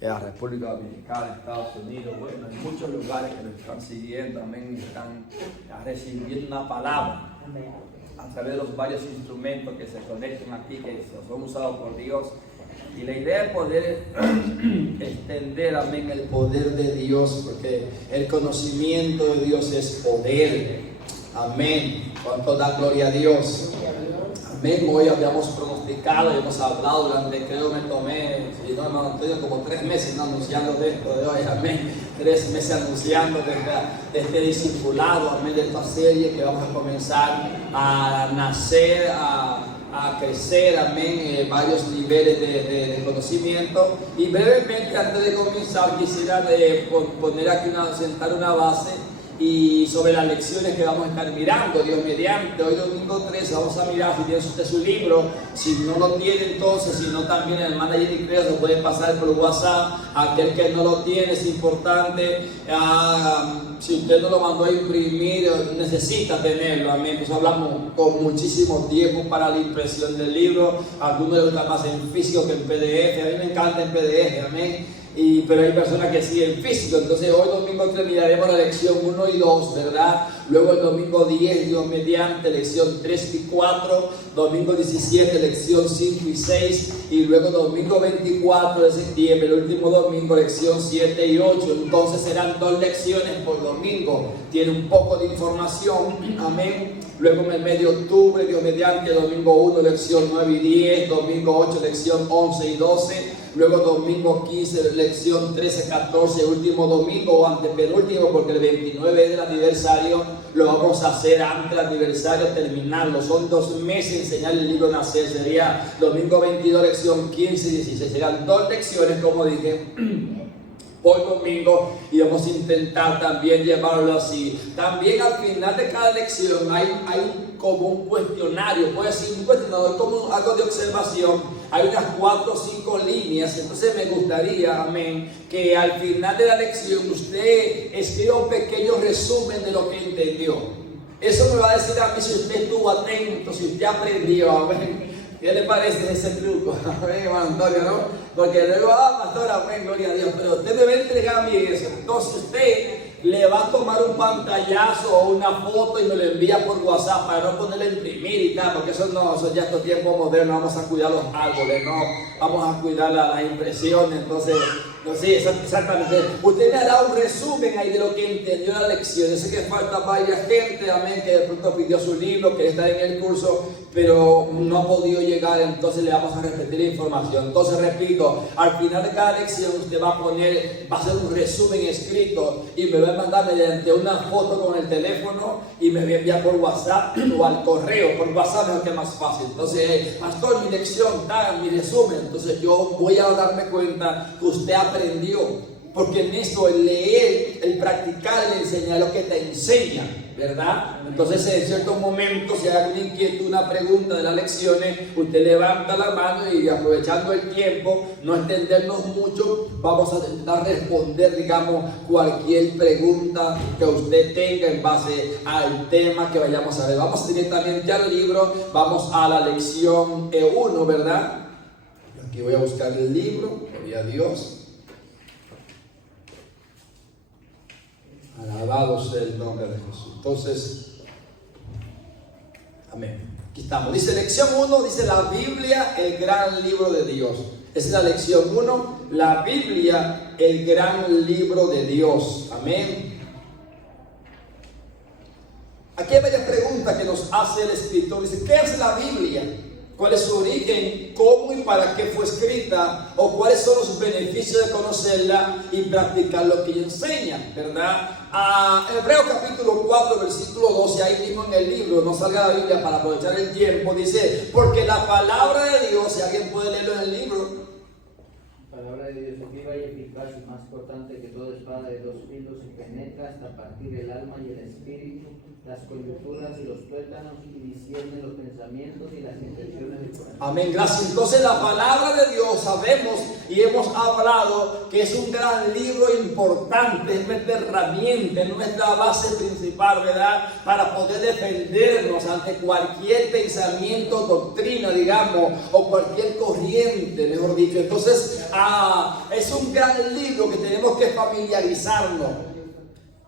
en la República Dominicana, Estados Unidos, bueno, en muchos lugares que nos están siguiendo, amén, y están recibiendo una palabra a través de los varios instrumentos que se conectan aquí, que son usados por Dios. Y la idea es poder extender, amén, el poder de Dios, porque el conocimiento de Dios es poder. Amén. Cuánto da gloria a Dios. Amén. Hoy habíamos pronosticado y hemos hablado durante, creo me tomé, si no, hermano Antonio, como 3 meses, ¿no?, anunciando de esto de hoy. Amén. 3 meses anunciando de este discipulado, amén, de esta serie que vamos a comenzar a nacer, a crecer, amén, varios niveles de conocimiento. Y brevemente, antes de comenzar, quisiera poner aquí sentar una base y sobre las lecciones que vamos a estar mirando, Dios mediante. Hoy domingo 13 vamos a mirar, si tiene usted su libro, si no lo tiene entonces, si no también el hermano Jenny Creo lo puede pasar por WhatsApp. Aquel que no lo tiene es importante, si usted no lo mandó a imprimir, necesita tenerlo, amén. Pues hablamos con muchísimo tiempo para la impresión del libro. Algunos les gusta más en físico que en PDF, a mí me encanta en PDF, amén. Pero hay personas que sí en físico. Entonces hoy domingo 3 miraremos la lección 1 y 2, ¿verdad? Luego el domingo 10, Dios mediante, lección 3 y 4. Domingo 17, lección 5 y 6. Y luego domingo 24 de septiembre, el último domingo, lección 7 y 8. Entonces serán 2 lecciones por domingo. Tiene un poco de información, amén. Luego en el mes de octubre, Dios mediante, domingo 1, lección 9 y 10. Domingo 8, lección 11 y 12. Luego domingo 15, lección 13, 14, último domingo o antepenúltimo, porque el 29 es del aniversario, lo vamos a hacer antes del aniversario, terminarlo. Son 2 meses enseñar el libro Nacer. Sería domingo 22, lección 15 y 16. Serían 2 lecciones, como dije, por domingo, y vamos a intentar también llevarlo así. También al final de cada lección hay como un cuestionario, puede ser un cuestionario, como algo de observación. Hay unas 4 o 5 líneas. Entonces me gustaría, amén, que al final de la lección usted escriba un pequeño resumen de lo que entendió. Eso me va a decir a mí si usted estuvo atento, si usted aprendió, amén. ¿Qué le parece ese truco? Amén, hermano Antonio, ¿no? Porque luego, pastor, amén, gloria a Dios. Pero usted me va a entregar a mí eso. Entonces usted le va a tomar un pantallazo o una foto y me lo envía por WhatsApp para no ponerle a imprimir y tal, porque eso ya estos tiempos modernos. Vamos a cuidar los árboles, no vamos a cuidar las impresiones. Entonces, no, sí, exactamente. Usted me hará un resumen ahí de lo que entendió la lección. Yo sé que falta varias gente, amén, que de pronto pidió su libro, que está en el curso, pero no ha podido llegar. Entonces le vamos a repetir la información. Entonces repito, al final de cada lección usted va a hacer un resumen escrito y me va a mandar mediante una foto con el teléfono y me va a enviar por WhatsApp o al correo. Por WhatsApp es lo que es más fácil. Entonces, pastor, mi lección, mi resumen. Entonces yo voy a darme cuenta que usted aprendió, porque en esto el leer, el practicar, el enseñar lo que te enseña, ¿verdad? Entonces en ciertos momentos, si hay alguna inquietud, una pregunta de las lecciones, usted levanta la mano y, aprovechando el tiempo, no extendernos mucho, vamos a intentar responder, digamos, cualquier pregunta que usted tenga en base al tema que vayamos a ver. Vamos directamente al libro, vamos a la lección 1, ¿verdad? Aquí voy a buscar el libro, gloria a Dios. Alabado sea el nombre de Jesús. Entonces, amén. Aquí estamos. Dice lección 1, dice la Biblia, el gran libro de Dios. Esa es la lección 1, la Biblia, el gran libro de Dios. Amén. Aquí hay varias preguntas que nos hace el escritor. Dice, ¿qué es la Biblia? ¿Cuál es su origen? ¿Cómo y para qué fue escrita? ¿O cuáles son los beneficios de conocerla y practicar lo que ella enseña? ¿Verdad? Hebreos capítulo 4, versículo 12, ahí mismo en el libro, no salga la Biblia para aprovechar el tiempo, dice, porque la palabra de Dios, si alguien puede leerlo en el libro. La palabra de Dios es viva y eficaz y más cortante que toda espada de 2 filos y penetra hasta partir el alma y el espíritu, las coyunturas y los tuétanos, y discierne los pensamientos y las intenciones del corazón. Amén, gracias. Entonces la palabra de Dios, sabemos y hemos hablado que es un gran libro importante, es nuestra herramienta, es nuestra base principal, ¿verdad? Para poder defendernos ante cualquier pensamiento, doctrina, digamos, o cualquier corriente, mejor dicho. Entonces, es un gran libro que tenemos que familiarizarnos,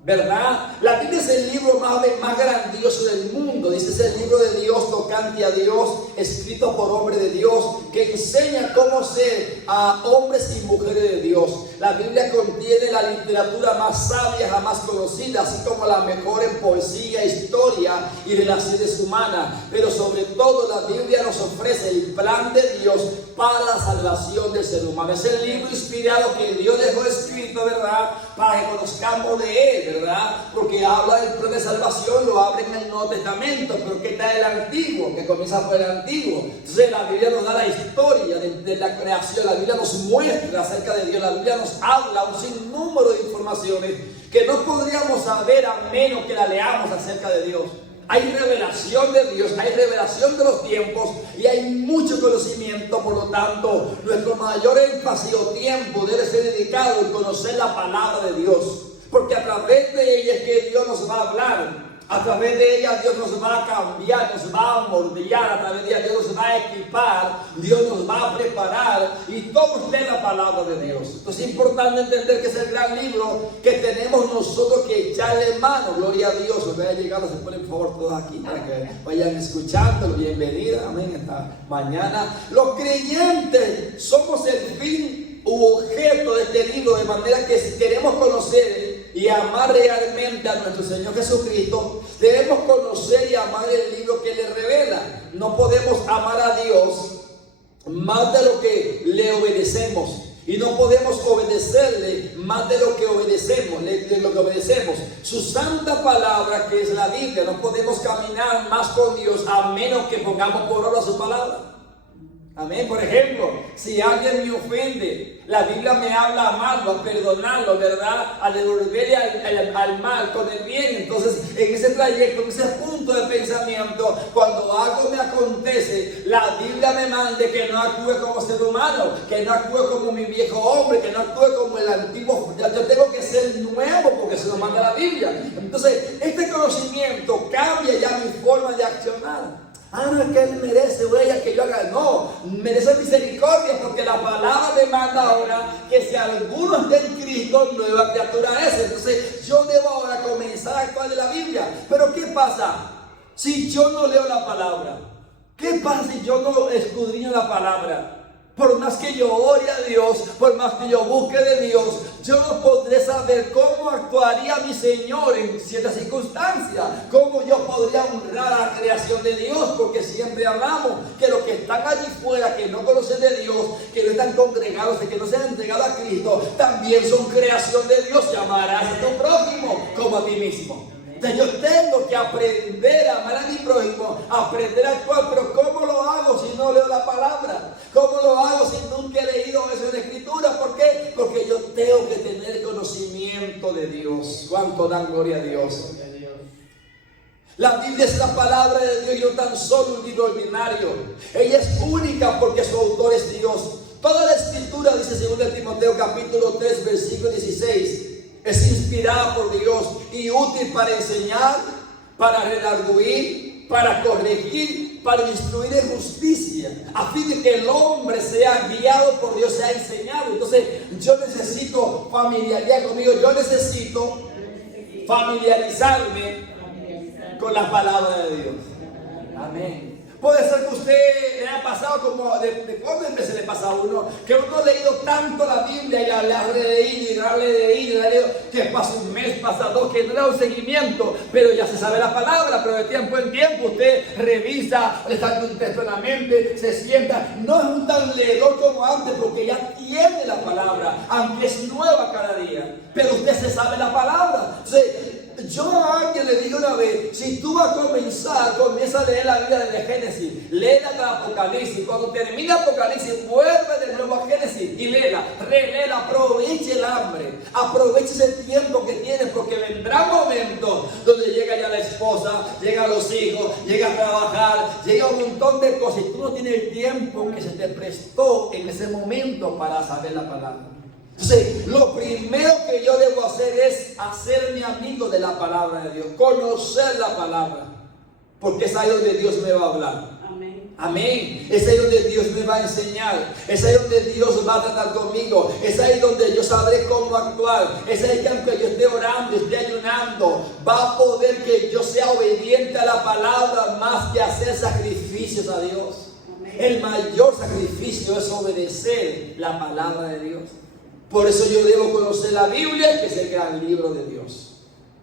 ¿verdad? La Biblia es el libro más grandioso del mundo. Dice, es el libro de Dios, tocante a Dios, escrito por hombre de Dios, que enseña cómo ser a hombres y mujeres de Dios. La Biblia contiene la literatura más sabia jamás conocida, así como la mejor en poesía, historia y relaciones humanas. Pero sobre todo la Biblia nos ofrece el plan de Dios para la salvación del ser humano. Es el libro inspirado que Dios dejó escrito, ¿verdad?, para que conozcamos de Él, ¿verdad? Porque habla del plan de salvación, lo habla en el Nuevo Testamento, pero ¿qué está el Antiguo? Que comienza por el Antiguo. Entonces la Biblia nos da la historia de la creación, la Biblia nos muestra acerca de Dios, la Biblia nos habla un sinnúmero de informaciones que no podríamos saber a menos que la leamos acerca de Dios. Hay revelación de Dios, hay revelación de los tiempos y hay mucho conocimiento. Por lo tanto, nuestro mayor énfasis o tiempo debe ser dedicado en conocer la palabra de Dios, porque a través de ella es que Dios nos va a hablar. A través de ella Dios nos va a cambiar, nos va a moldear, a través de ella Dios nos va a equipar, Dios nos va a preparar, y todo es la palabra de Dios. Entonces es importante entender que es el gran libro que tenemos nosotros que echarle mano. Gloria a Dios. Os voy a llegar, se ponen por favor todos aquí para que vayan escuchando. Bienvenida, amén, esta mañana. Los creyentes somos el fin u objeto de este libro, de manera que si queremos conocer y amar realmente a nuestro Señor Jesucristo, debemos conocer y amar el libro que le revela. No podemos amar a Dios más de lo que le obedecemos, y no podemos obedecerle más de lo que obedecemos, su santa palabra, que es la Biblia. No podemos caminar más con Dios a menos que pongamos por obra su palabra. Amén. Por ejemplo, si alguien me ofende, la Biblia me habla a amarlo, a perdonarlo, ¿verdad?, a devolverle al mal con el bien. Entonces, en ese trayecto, en ese punto de pensamiento, cuando algo me acontece, la Biblia me manda que no actúe como ser humano, que no actúe como mi viejo hombre, que no actúe como el antiguo. Yo tengo que ser nuevo porque se lo manda la Biblia. Entonces, este conocimiento cambia ya mi forma de accionar. No es que él merece o ella que yo haga. No, merece misericordia, porque la palabra me manda ahora que si alguno está en Cristo, nueva criatura es. Entonces yo debo ahora comenzar a actuar de la Biblia. Pero ¿qué pasa si yo no leo la palabra? ¿Qué pasa si yo no escudriño la palabra? Por más que yo ore a Dios, por más que yo busque de Dios, yo no podré saber cómo actuaría mi Señor en ciertas circunstancias, cómo yo podría honrar a la creación de Dios, porque siempre hablamos que los que están allí fuera, que no conocen de Dios, que no están congregados, que no se han entregado a Cristo, también son creación de Dios. Llamarás a tu prójimo como a ti mismo. Entonces yo tengo que aprender a amar a mi prójimo, aprender a actuar. Pero ¿cómo lo hago si no leo la palabra? ¿Cómo lo hago si nunca he leído eso en la Escritura? ¿Por qué? Porque yo tengo que tener conocimiento de Dios. ¿Cuánto dan gloria a Dios? La Biblia es la palabra de Dios y no tan solo un libro ordinario. Ella es única porque su autor es Dios. Toda la Escritura, dice 2 Timoteo capítulo 3 versículo 16, es inspirada por Dios y útil para enseñar, para redarguir, para corregir, para instruir en justicia, a fin de que el hombre sea guiado por Dios, sea enseñado. Entonces yo necesito yo necesito familiarizarme con la palabra de Dios. Amén. Puede ser que usted le haya pasado como de cuántas veces le pasa a uno, que uno ha leído tanto la Biblia y le ha leído, que pasa un mes, pasa dos, que no le da un seguimiento, pero ya se sabe la palabra. Pero de tiempo en tiempo usted revisa, le sale un texto en la mente, se sienta. No es un tan leedor como antes, porque ya tiene la palabra, aunque es nueva cada día, pero usted se sabe la palabra. Entonces, yo a alguien le digo una vez, si tú vas a comenzar, comienza a leer la Biblia desde Génesis, léela hasta Apocalipsis. Cuando termine Apocalipsis, vuelve de nuevo a Génesis y léela, reléela, aproveche el hambre, aproveche ese tiempo que tienes, porque vendrá momentos donde llega ya la esposa, llegan los hijos, llega a trabajar, llega un montón de cosas, y tú no tienes el tiempo que se te prestó en ese momento para saber la palabra. Entonces, lo primero que yo debo hacer es hacerme amigo de la palabra de Dios, conocer la palabra, porque es ahí donde Dios me va a hablar. Amén. Amén. Es ahí donde Dios me va a enseñar. Es ahí donde Dios va a tratar conmigo. Es ahí donde yo sabré cómo actuar. Es ahí que aunque yo esté orando, esté ayunando, va a poder que yo sea obediente a la palabra más que hacer sacrificios a Dios. El mayor sacrificio es obedecer la palabra de Dios. Por eso yo debo conocer la Biblia, que es el gran libro de Dios.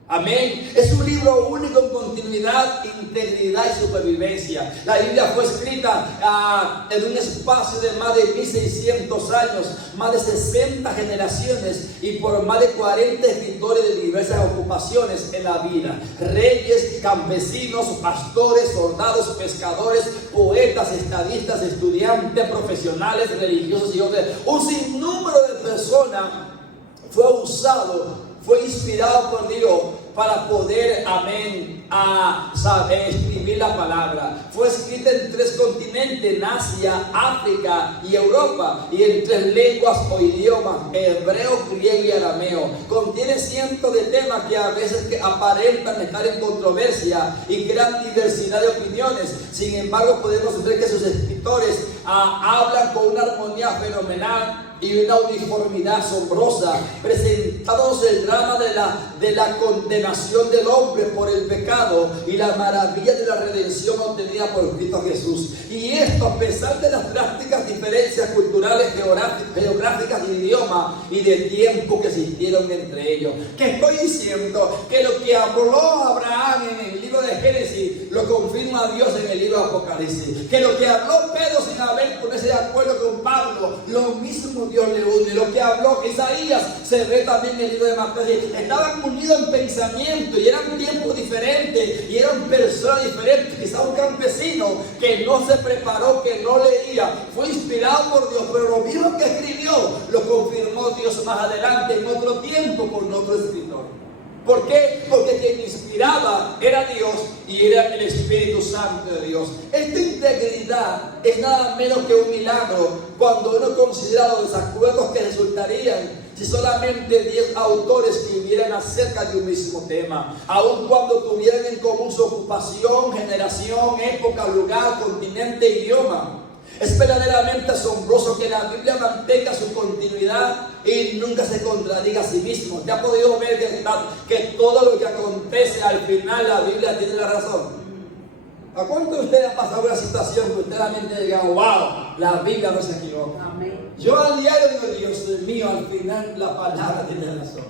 Amén. Es un libro único en continuidad, integridad y supervivencia. La Biblia fue escrita en un espacio de más de 1600 años, más de 60 generaciones y por más de 40 escritores de diversas ocupaciones en la vida. Reyes, campesinos, pastores, soldados, pescadores, poetas, estadistas, estudiantes, profesionales, religiosos y otros. Un sinnúmero de personas fue usado, fue inspirado por Dios para poder, amén, a saber escribir la palabra. Fue escrita en 3 continentes, en Asia, África y Europa, y en 3 lenguas o idiomas, hebreo, griego y arameo. Contiene cientos de temas que a veces aparentan estar en controversia y crean diversidad de opiniones. Sin embargo, podemos ver que sus escritores hablan con una armonía fenomenal y una uniformidad asombrosa, presentándonos el drama de la condenación del hombre por el pecado y la maravilla de la redención obtenida por Cristo Jesús. Y esto a pesar de las drásticas diferencias culturales, geográficas de idioma y de tiempo que existieron entre ellos. Que estoy diciendo que lo que habló Abraham en el libro de Génesis lo confirma Dios en el libro de Apocalipsis. Que lo que habló Pedro sin haber ponerse de acuerdo con Pablo, lo mismo Dios le une. Lo que habló Isaías se ve también en el libro de Mateo. Estaban unidos en pensamiento y eran tiempos diferentes y eran personas diferentes. Quizá un campesino que no se preparó, que no leía, fue inspirado por Dios, pero lo mismo que escribió lo confirmó Dios más adelante en otro tiempo por otro escritor. ¿Por qué? Porque quien inspiraba era Dios y era el Espíritu Santo de Dios. Esta integridad es nada menos que un milagro cuando uno considera los desacuerdos que resultarían si solamente 10 autores escribieran acerca de un mismo tema, aun cuando tuvieran en común su ocupación, generación, época, lugar, continente, idioma. Es verdaderamente asombroso que la Biblia mantenga su continuidad y nunca se contradiga a sí mismo. ¿Te ha podido ver que todo lo que acontece al final la Biblia tiene la razón? ¿A cuántos de ustedes han pasado una situación que ustedes realmente digan, wow, la Biblia no se equivoca? Amén. Yo al diario digo, Dios mío, al final la palabra tiene razón.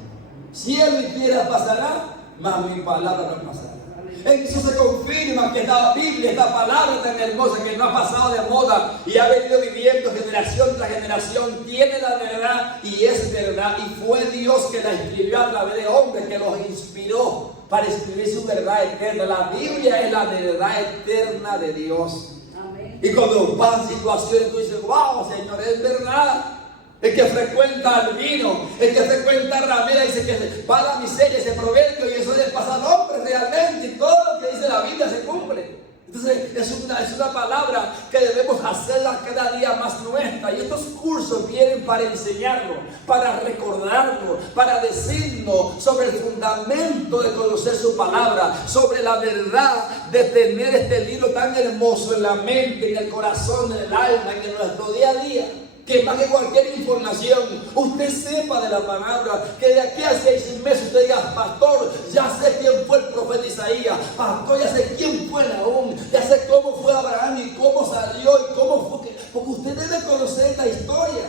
Cielo y tierra pasará, mas mi palabra no pasará. En eso se confirma que esta Biblia, esta palabra tan hermosa que no ha pasado de moda y ha venido viviendo generación tras generación, tiene la verdad y es verdad. Y fue Dios que la escribió a través de hombres, que los inspiró para escribir su verdad eterna. La Biblia es la verdad eterna de Dios. Amén. Y cuando pasan situaciones, tú dices, wow, Señor, es verdad. El que frecuenta al vino, el que frecuenta ramera, dice que va a la miseria, ese proverbio, y eso le pasa al hombre realmente, y todo lo que dice la Biblia se cumple. Entonces es una palabra que debemos hacerla cada día más nuestra, y estos cursos vienen para enseñarlo, para recordarlo, para decirnos sobre el fundamento de conocer su palabra, sobre la verdad de tener este libro tan hermoso en la mente, en el corazón, en el alma, en nuestro día a día. Que más que cualquier información, usted sepa de la palabra, que de aquí a 6 meses usted diga, pastor, ya sé quién fue el profeta Isaías, pastor, ya sé quién fue Nahum, ya sé cómo fue Abraham y cómo salió y cómo fue, porque usted debe conocer esta historia.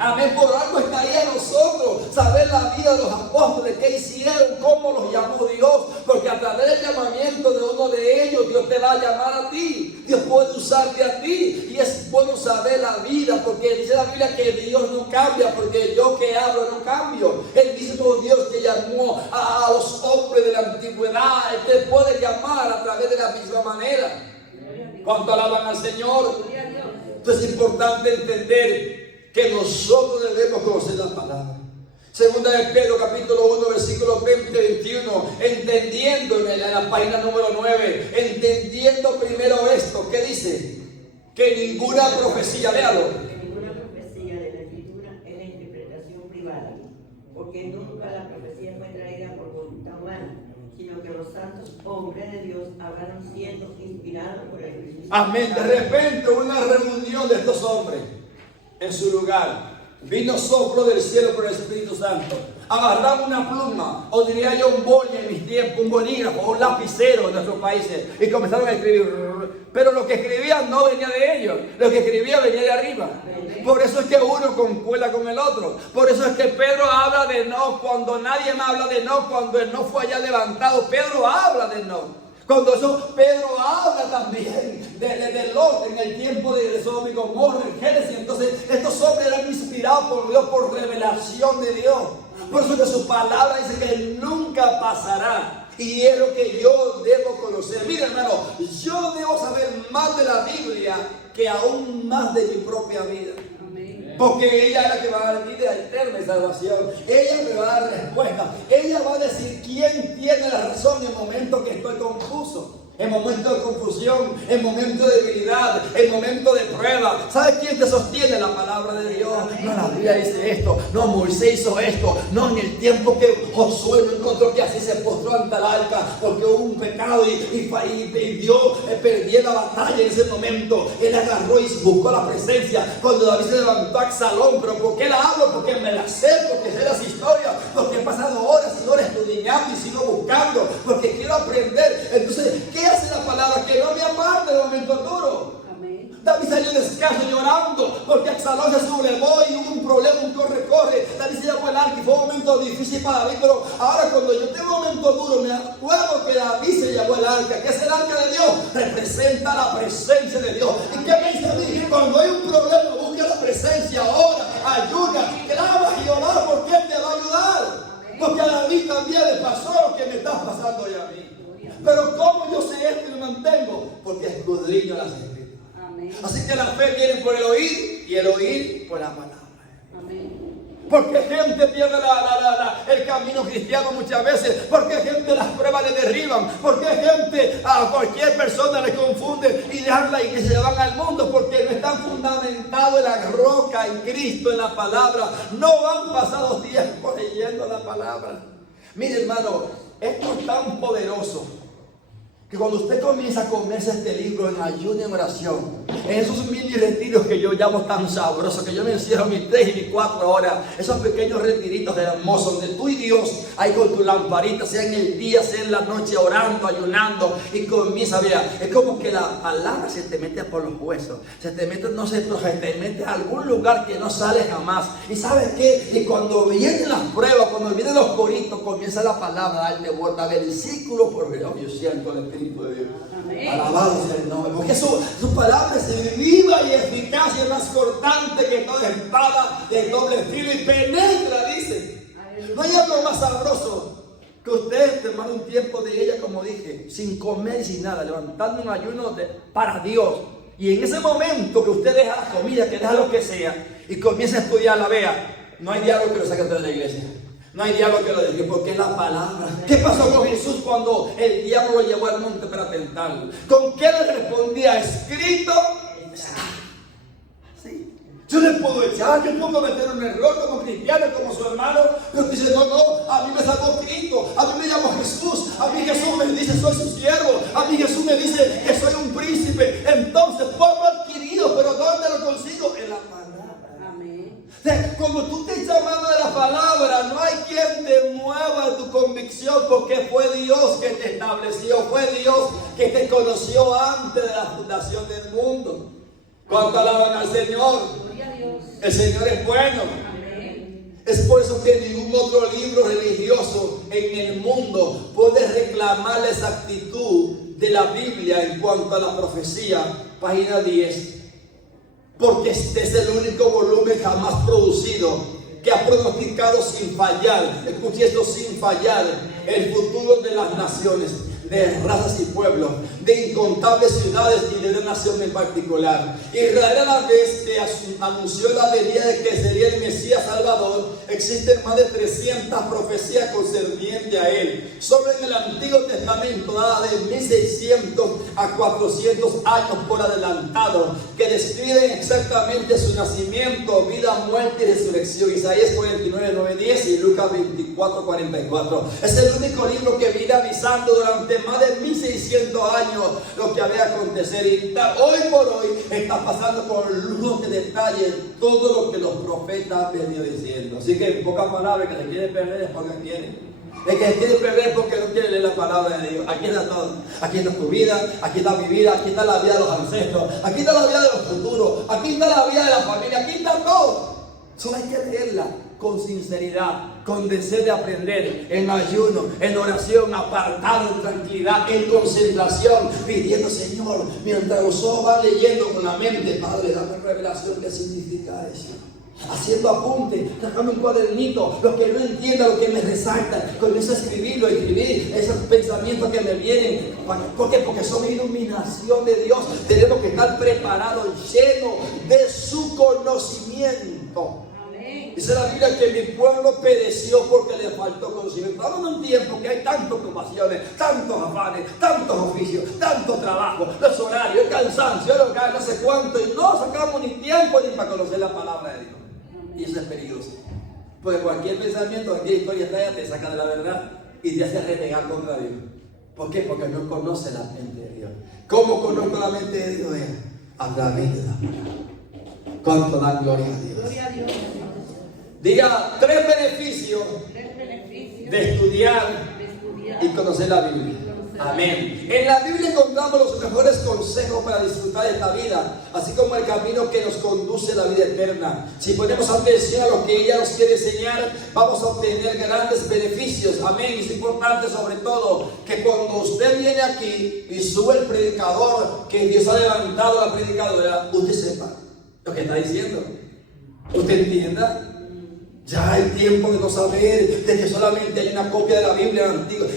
Amén, por algo estaría en nosotros saber la vida de los apóstoles, qué hicieron, cómo los llamó Dios, porque a través del llamamiento de uno de ellos, Dios te va a llamar a ti, Dios puede usarte a ti, y es bueno saber la vida, porque dice la Biblia que Dios no cambia, porque yo que hablo no cambio. El mismo Dios que llamó a los hombres de la antigüedad, Él te puede llamar a través de la misma manera. ¿Cuánto alaban al Señor? Entonces es importante entender que nosotros debemos conocer la palabra. Segunda de Pedro, capítulo 1, versículos 20-21, entendiendo en la página número 9, entendiendo primero esto, ¿qué dice? Que ninguna profecía, léalo. Que ninguna profecía de la Escritura es la interpretación privada, porque nunca la profecía fue traída por voluntad humana, sino que los santos hombres de Dios hablaron siendo inspirados por el Espíritu. Amén. De repente una reunión de estos hombres en su lugar. Vino soplo del cielo por el Espíritu Santo. Agarraban una pluma, o diría yo un boli en mis tiempos, un bolígrafo o un lapicero en nuestros países, y comenzaron a escribir. Pero lo que escribían no venía de ellos, lo que escribía venía de arriba. Por eso es que uno concuerda con el otro. Por eso es que Pedro habla de no cuando nadie más habla de no, cuando el no fue allá levantado. Pedro habla de no. Cuando eso, Pedro habla también de Lot en el tiempo de Sodoma y Gomorra, en Génesis. Entonces, estos hombres eran inspirados por Dios, por revelación de Dios. Por eso que su palabra dice que nunca pasará. Y es lo que yo debo conocer. Mira, hermano, yo debo saber más de la Biblia que aún más de mi propia vida. Porque ella es la que va a dar vida eterna y salvación. Ella me va a dar respuesta. Ella va a decir quién tiene la razón en el momento que estoy confuso. En momentos de confusión, en momentos de debilidad, en momentos de prueba. ¿Sabes quién te sostiene? La palabra de Dios. No, la Biblia dice esto. No, Moisés hizo esto. No, en el tiempo que Josué no encontró que así se postró ante el arca porque hubo un pecado y Dios perdió la batalla en ese momento. Él agarró y buscó la presencia. Cuando David se levantó a Absalón, pero ¿por qué la hablo? Porque me la sé, porque sé las historias, porque he pasado horas y horas estudiando y sigo buscando, porque quiero aprender. Entonces, ¿qué hace la palabra? Que no me aparte de momentos duros. David salió descalzo llorando porque Absalón se sublevó y hubo un problema, un corre-corre. David se llevó el arca y fue un momento difícil para David, pero ahora cuando yo tengo un momento duro me acuerdo que David se llevó el arca. ¿Qué es el arca de Dios? Representa la presencia de Dios. ¿Y qué me dice a mí? Cuando hay un problema, busca la presencia, ora, ayuda, clama y ora porque Él te va a ayudar. Porque a David también le pasó lo que me está pasando hoy a mí. Pero ¿cómo yo sé esto y lo mantengo? Porque escudriño las escrituras. Así que la fe viene por el oír y el oír por la palabra. Porque gente pierde el camino cristiano muchas veces. Porque gente las pruebas le derriban. Porque gente a cualquier persona le confunde y dejan la iglesia y se van al mundo. Porque no están fundamentados en la roca, en Cristo, en la palabra. No han pasado tiempo leyendo la palabra. Mire, hermano, esto es tan poderoso que cuando usted comienza a comerse este libro en ayuno y en oración, en esos mini retiros que yo llamo tan sabrosos, que yo me encierro mis 3 y mis 4 horas, esos pequeños retiritos hermosos, donde tú y Dios, ahí con tu lamparita, sea en el día, sea en la noche, orando, ayunando, y comienza a ver, es como que la palabra se te mete por los huesos, se te mete, no sé, se te mete a algún lugar que no sale jamás. ¿Y sabes qué? Y cuando vienen las pruebas, cuando vienen los coritos, comienza la palabra a darte vuelta, versículo por versículo. Yo siento el Espíritu de Dios. Alabado sea el nombre, porque su palabra es viva y eficaz y es más cortante que toda espada de doble filo y penetra, dice. No hay algo más sabroso que usted tomar un tiempo de ella, como dije, sin comer y sin nada, levantando un ayuno para Dios. Y en ese momento que usted deja la comida, que deja lo que sea, y comienza a estudiar la vea, no hay diablo que lo saque de la iglesia. No hay diablo que lo deje, porque es la palabra. ¿Qué pasó con Jesús cuando el diablo lo llevó al monte para tentarlo? ¿Con qué le respondía? Escrito está. Sí. Yo le puedo echar, yo puedo cometer un error como cristiano, como su hermano, pero dice, no, a mí me salvó Cristo, a mí me llamó Jesús, a mí Jesús me dice, soy su siervo, a mí Jesús me dice que soy un príncipe. Entonces, pueblo adquirido, pero ¿dónde lo consigo? En la palabra. Cuando tú te echas mano de la palabra, no hay quien te mueva tu convicción, porque fue Dios que te estableció, fue Dios que te conoció antes de la fundación del mundo. ¿Cuánto alaban al Señor? El Señor es bueno. Es por eso que ningún otro libro religioso en el mundo puede reclamar la exactitud de la Biblia en cuanto a la profecía, página 10. Porque este es el único volumen jamás producido que ha pronosticado sin fallar, escuche esto, sin fallar, el futuro de las naciones, de razas y pueblos, de incontables ciudades y de una nación en particular. Israel, a la vez que anunció la venida de que sería el Mesías Salvador, existen más de 300 profecías concernientes a él. Solo en el Antiguo Testamento, dada de 1600 a 400 años por adelantado, que describen exactamente su nacimiento, vida, muerte y resurrección. Isaías 49, 9, 10 y Lucas 24, 44. Es el único libro que viene avisando durante más de 1600 años lo que había de acontecer, y hoy por hoy está pasando con lujo de detalle todo lo que los profetas han venido diciendo. Así que en pocas palabras, que se quiere perder es porque quiere. El que se quiere perder es porque no quiere leer la palabra de Dios. Aquí está todo. Aquí está tu vida, aquí está mi vida, aquí está la vida de los ancestros, aquí está la vida de los futuros, aquí está la vida de la familia, aquí está todo. Solo hay que leerla con sinceridad, con deseo de aprender, en ayuno, en oración, apartado, en tranquilidad, en concentración, pidiendo: Señor, mientras los ojos van leyendo con la mente, Padre, dame revelación, ¿qué significa eso? Haciendo apunte, sacando un cuadernito, lo que no entienda, lo que me resalta, comienzo a escribirlo, escribir esos pensamientos que me vienen. ¿Por qué? Porque son iluminación de Dios. Tenemos que estar preparados, llenos de su conocimiento. Dice la Biblia que mi pueblo pereció porque le faltó conocimiento. Estamos en un tiempo que hay tantas ocupaciones, tantos afanes, tantos oficios, tanto trabajo, los horarios, el cansancio, el hogar, no sé cuánto, y no sacamos ni tiempo ni para conocer la palabra de Dios. Y eso es peligroso, porque cualquier pensamiento, cualquier historia te saca de la verdad y te hace renegar contra Dios. ¿Por qué? Porque no conoce la mente de Dios. ¿Cómo conozco la mente de Dios? A través de la palabra. ¿Cuánto dan gloria a Dios? Gloria a Dios. Diga 3 beneficios de estudiar y conocer la Biblia. Amén. En la Biblia encontramos los mejores consejos para disfrutar de esta vida, así como el camino que nos conduce a la vida eterna. Si ponemos atención a lo que ella nos quiere enseñar, vamos a obtener grandes beneficios. Amén. Es importante sobre todo que cuando usted viene aquí y sube el predicador, que Dios ha levantado a la predicadora, usted sepa lo que está diciendo. Usted entienda. Ya hay tiempo de no saber, de que solamente hay una copia de la Biblia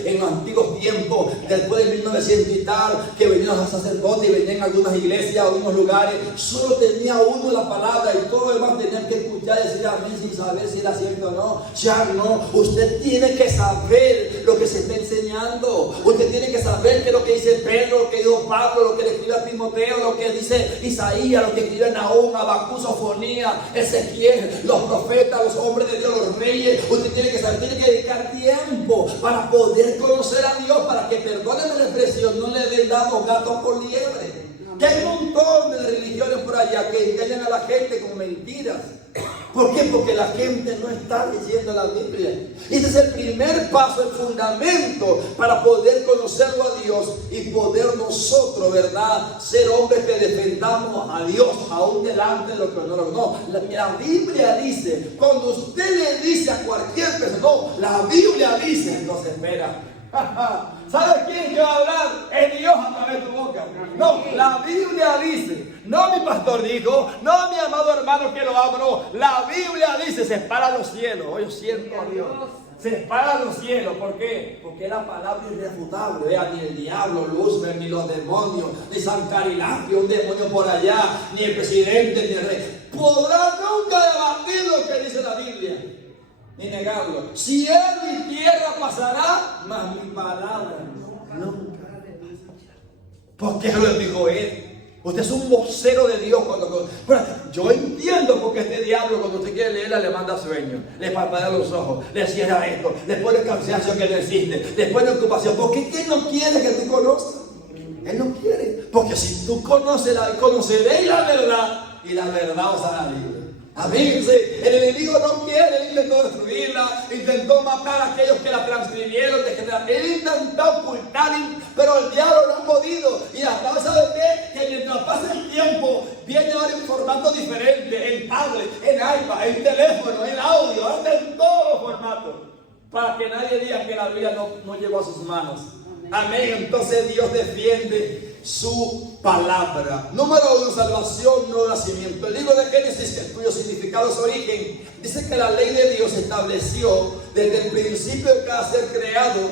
en los antiguos tiempos, después de 1900 y tal, que venían los sacerdotes y venían algunas iglesias, algunos lugares, solo tenía uno la palabra y todo lo demás tenían que escuchar y decir amén sin saber si era cierto o no. Ya no, usted tiene que saber lo que se está enseñando, usted tiene que saber qué es lo que dice Pedro, lo que dijo Pablo, lo que le escribe a Timoteo, lo que dice Isaías, lo que escribe Nahum, Habacuc, Sofonía, Ezequiel, los profetas, los hombres de Dios, los reyes. Usted tiene que saber, tiene que dedicar tiempo para poder conocer a Dios, para que, perdónenme la expresión, no le vendamos gato por liebre. Que hay un montón de religiones por allá que engañan a la gente con mentiras. ¿Por qué? Porque la gente no está leyendo la Biblia. Ese es el primer paso, el fundamento para poder conocerlo a Dios y poder nosotros, ¿verdad?, ser hombres que defendamos a Dios aún delante de lo que no. La Biblia dice, cuando usted le dice a cualquier persona, no, la Biblia dice, no se espera. ¿Sabes quién que va a hablar? Es Dios a través de tu boca. No, la Biblia dice, no mi pastor dijo, no mi amado hermano que lo amo, no. La Biblia dice, se para los cielos. Hoy siento a Dios. Se para los cielos. ¿Por qué? Porque la palabra es irrefutable. Vea, ni el diablo, Luzbel, ni los demonios, ni San Carilapio, un demonio por allá, ni el presidente, ni el rey, podrá nunca debatir lo que dice la Biblia, ni negarlo. Si él mi tierra pasará, mas mi palabra nunca. ¿Por qué lo dijo él? Usted es un vocero de Dios. Yo entiendo porque este diablo, cuando usted quiere leerla, le manda sueño, le parpadea los ojos, le cierra esto, después de cansancio que no existe, después de ocupación. ¿Por qué él no quiere que tú conozcas? Él no quiere, porque si tú conoceréis la verdad, y la verdad os hará libre. Amén. El enemigo no quiere, él intentó destruirla, intentó matar a aquellos que la transcribieron, él intentó ocultar, pero el diablo no ha podido. Y hasta ¿sabe qué? Que mientras pasa el tiempo, viene ahora en formato diferente, en tablet, en iPad, en teléfono, en audio, anda en todos los formatos, para que nadie diga que la Biblia no llegó a sus manos. Amén. Entonces Dios defiende su palabra. Número 1, salvación, no nacimiento. El libro de Génesis, cuyo significado es origen, dice que la ley de Dios estableció desde el principio de cada ser creado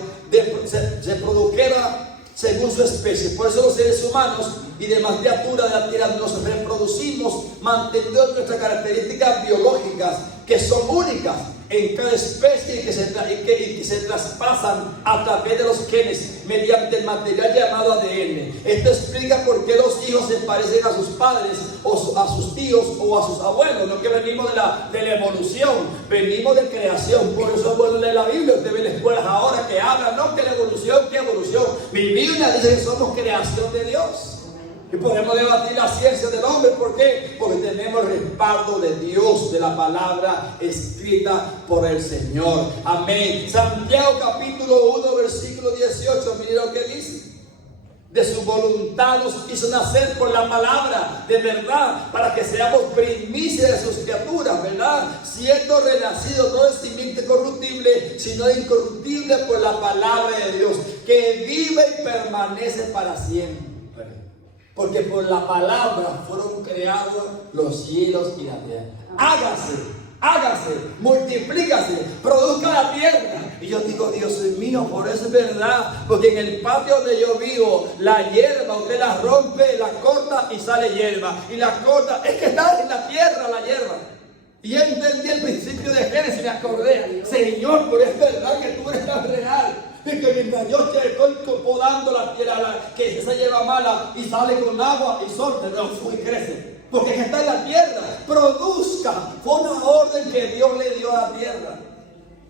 se según su especie. Por eso los seres humanos y demás criaturas de la tierra nos reproducimos manteniendo nuestras características biológicas, que son únicas en cada especie y que se traspasan a través de los genes mediante el material llamado ADN. Esto explica por qué los hijos se parecen a sus padres o a sus tíos o a sus abuelos. No que venimos de la evolución, venimos de creación. Por eso es bueno leer la Biblia. Usted ve en las escuelas ahora que hablan, no que la evolución, que evolución. Mi Biblia dice que somos creación de Dios. Y podemos debatir la ciencia del hombre. ¿Por qué? Porque tenemos el respaldo de Dios, de la palabra escrita por el Señor. Amén. Santiago capítulo 1 versículo 18. Mire lo que dice. De su voluntad nos hizo nacer por la palabra de verdad, para que seamos primicias de sus criaturas, ¿verdad? Siendo renacidos no de simiente corruptible, sino de incorruptible por la palabra de Dios, que vive y permanece para siempre. Porque por la palabra fueron creados los cielos y la tierra. Hágase, multiplícase, produzca la tierra. Y yo digo, Dios mío, por eso es verdad. Porque en el patio donde yo vivo, la hierba, usted la rompe, la corta y sale hierba. Y la corta, es que está en la tierra la hierba. Y yo entendí el principio de Génesis y me acordé, Señor, pero es verdad que tú eres tan real. Y que mientras yo te estoy podando la tierra, que se lleva mala y sale con agua y sol, y crece. Porque que está en la tierra, produzca. Fue una orden que Dios le dio a la tierra.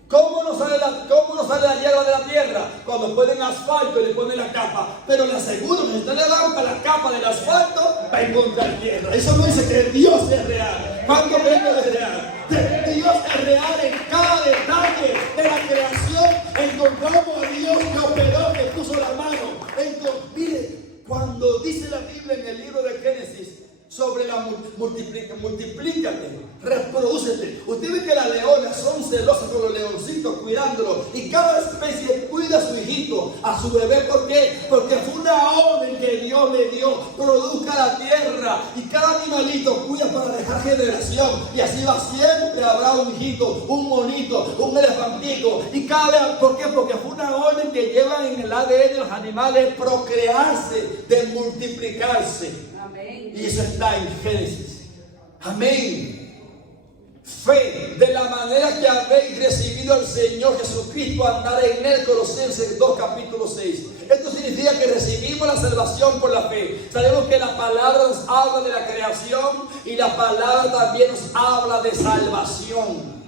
¿Cómo no sale la hierba de la tierra? Cuando ponen asfalto y le ponen la capa. Pero le aseguro que si usted levanta la capa del asfalto, va a encontrar tierra. Eso no dice que Dios es real. ¿Cuánto creen que es real? Dios es real en cada detalle de la creación. Encontramos a Dios que operó, que puso la mano. Mire, cuando dice la Biblia en el libro de Génesis sobre la multiplícate, reprodúcete. Usted ve que las leonas son celosas con los leoncitos cuidándolos, y cada especie cuida a su hijito, a su bebé. ¿Por qué? Porque fue una orden que Dios le dio. Produzca la tierra, y cada animalito cuida para dejar generación, y así va siempre. Habrá un hijito, un monito, un elefantico, y cada vez. ¿Por qué? Porque fue una orden que llevan en el ADN de los animales procrearse, de multiplicarse. Y eso está en Génesis. Amén. Fe, de la manera que habéis recibido al Señor Jesucristo, andar en él. Colosenses 2 capítulo 6. Esto significa que recibimos la salvación por la fe. Sabemos que la palabra nos habla de la creación, y la palabra también nos habla de salvación.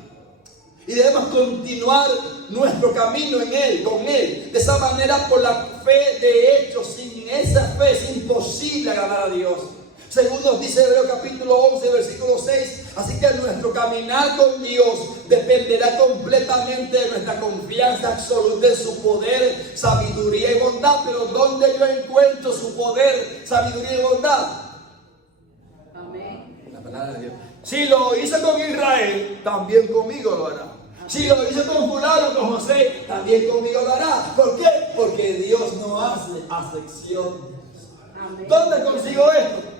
Y debemos continuar nuestro camino en Él, con Él. De esa manera, por la fe, de hecho, sin esa fe es imposible agradar a Dios. Según nos dice Hebreos capítulo 11, versículo 6. Así que nuestro caminar con Dios dependerá completamente de nuestra confianza absoluta en su poder, sabiduría y bondad. Pero ¿dónde yo encuentro su poder, sabiduría y bondad? Amén. La palabra de Dios. Si lo hizo con Israel, también conmigo lo hará. Si lo hizo con fulano, con José, también conmigo lo hará. ¿Por qué? Porque Dios no hace acepción. Amén. ¿Dónde consigo esto?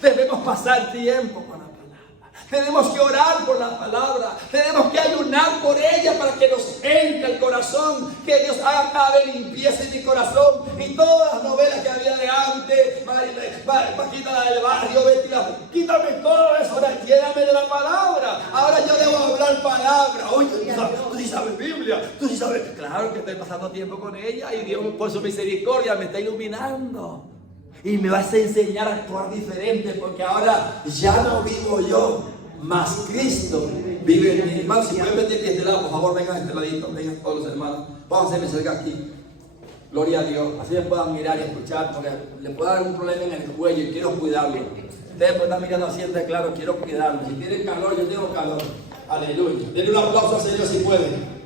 Debemos pasar tiempo con la palabra. Tenemos que orar por la palabra. Tenemos que ayunar por ella para que nos entre el corazón. Que Dios haga de limpieza en mi corazón. Y todas las novelas que había de antes, Paquita la del barrio, Betty quítame todo eso, ahora lléname de la palabra. Ahora yo debo hablar palabra. Oye, tú sí sabes Biblia, tú sí sabes. Claro que estoy pasando tiempo con ella, y Dios por su misericordia me está iluminando. Y me vas a enseñar a actuar diferente, porque ahora ya no vivo yo, mas Cristo vive en mí. Hermanos, si pueden venir de este lado, por favor, vengan a este ladito, vengan todos los hermanos. Vamos a hacerme cerca aquí. Gloria a Dios. Así me puedan mirar y escuchar, porque le puede dar un problema en el cuello y quiero cuidarlo. Ustedes pueden estar mirando así, claro, quiero cuidarlo. Si tienen calor, yo tengo calor. Aleluya. Denle un aplauso al Señor si pueden.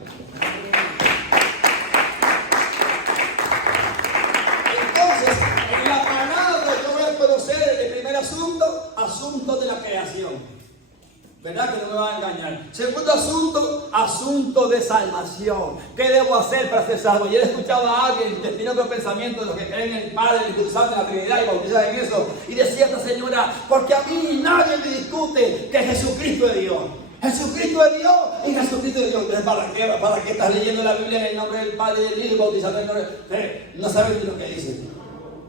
Asunto de la creación, ¿verdad? Que no me va a engañar. Segundo asunto, asunto de salvación. ¿Qué debo hacer para ser salvo? Yo he escuchado a alguien que tiene otro pensamiento de los que creen en el Padre, el Espíritu Santo, en la Trinidad y bautizan en eso. Y decía esta señora, porque a mí nadie me discute que Jesucristo es Dios. Jesucristo es Dios y Jesucristo es Dios. Entonces, ¿para qué estás leyendo la Biblia en el nombre del Padre y del Hijo y bautizando en el nombre? No sabes ni lo que dice.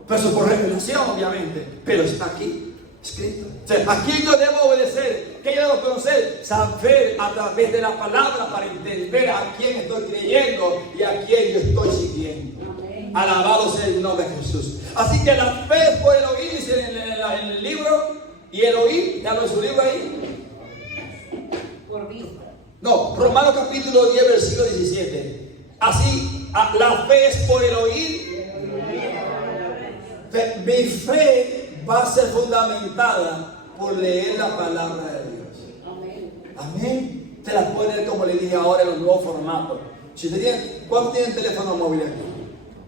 Pero eso por revelación, obviamente. Pero está aquí escrito. O sea, ¿a quién yo debo obedecer? ¿Qué yo debo conocer? Saber a través de la palabra para entender a quién estoy creyendo y a quién yo estoy siguiendo. Alabado sea el nombre de Jesús. Así que la fe es por el oír, dice en el libro. Y el oír, ¿ya lo su libro ahí? Por vista. No, Romanos capítulo 10, versículo 17. Así, la fe es por el oír. Mi fe va a ser fundamentada por leer la palabra de Dios. Amén. Te la pueden leer, como le dije ahora, en los nuevos formatos. Si usted tiene, ¿cuántos tienen teléfono móvil aquí?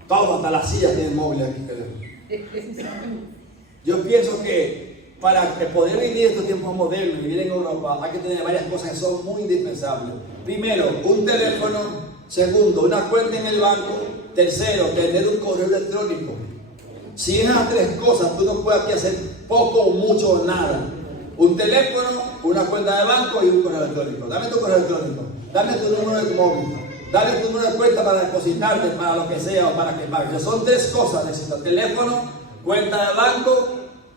Todos, hasta las sillas tienen móvil aquí. Yo pienso que para poder vivir estos tiempos modernos, vivir en Europa, hay que tener varias cosas que son muy indispensables. Primero, un teléfono. Segundo, una cuenta en el banco. Tercero, tener un correo electrónico. Si esas tres cosas, tú no puedes aquí hacer poco o mucho o nada. Un teléfono, una cuenta de banco y un correo electrónico. Dame tu correo electrónico. Dame tu número de móvil. Dame tu número de cuenta para depositarte, para lo que sea o para que pagues. Son tres cosas. Necesitas teléfono, cuenta de banco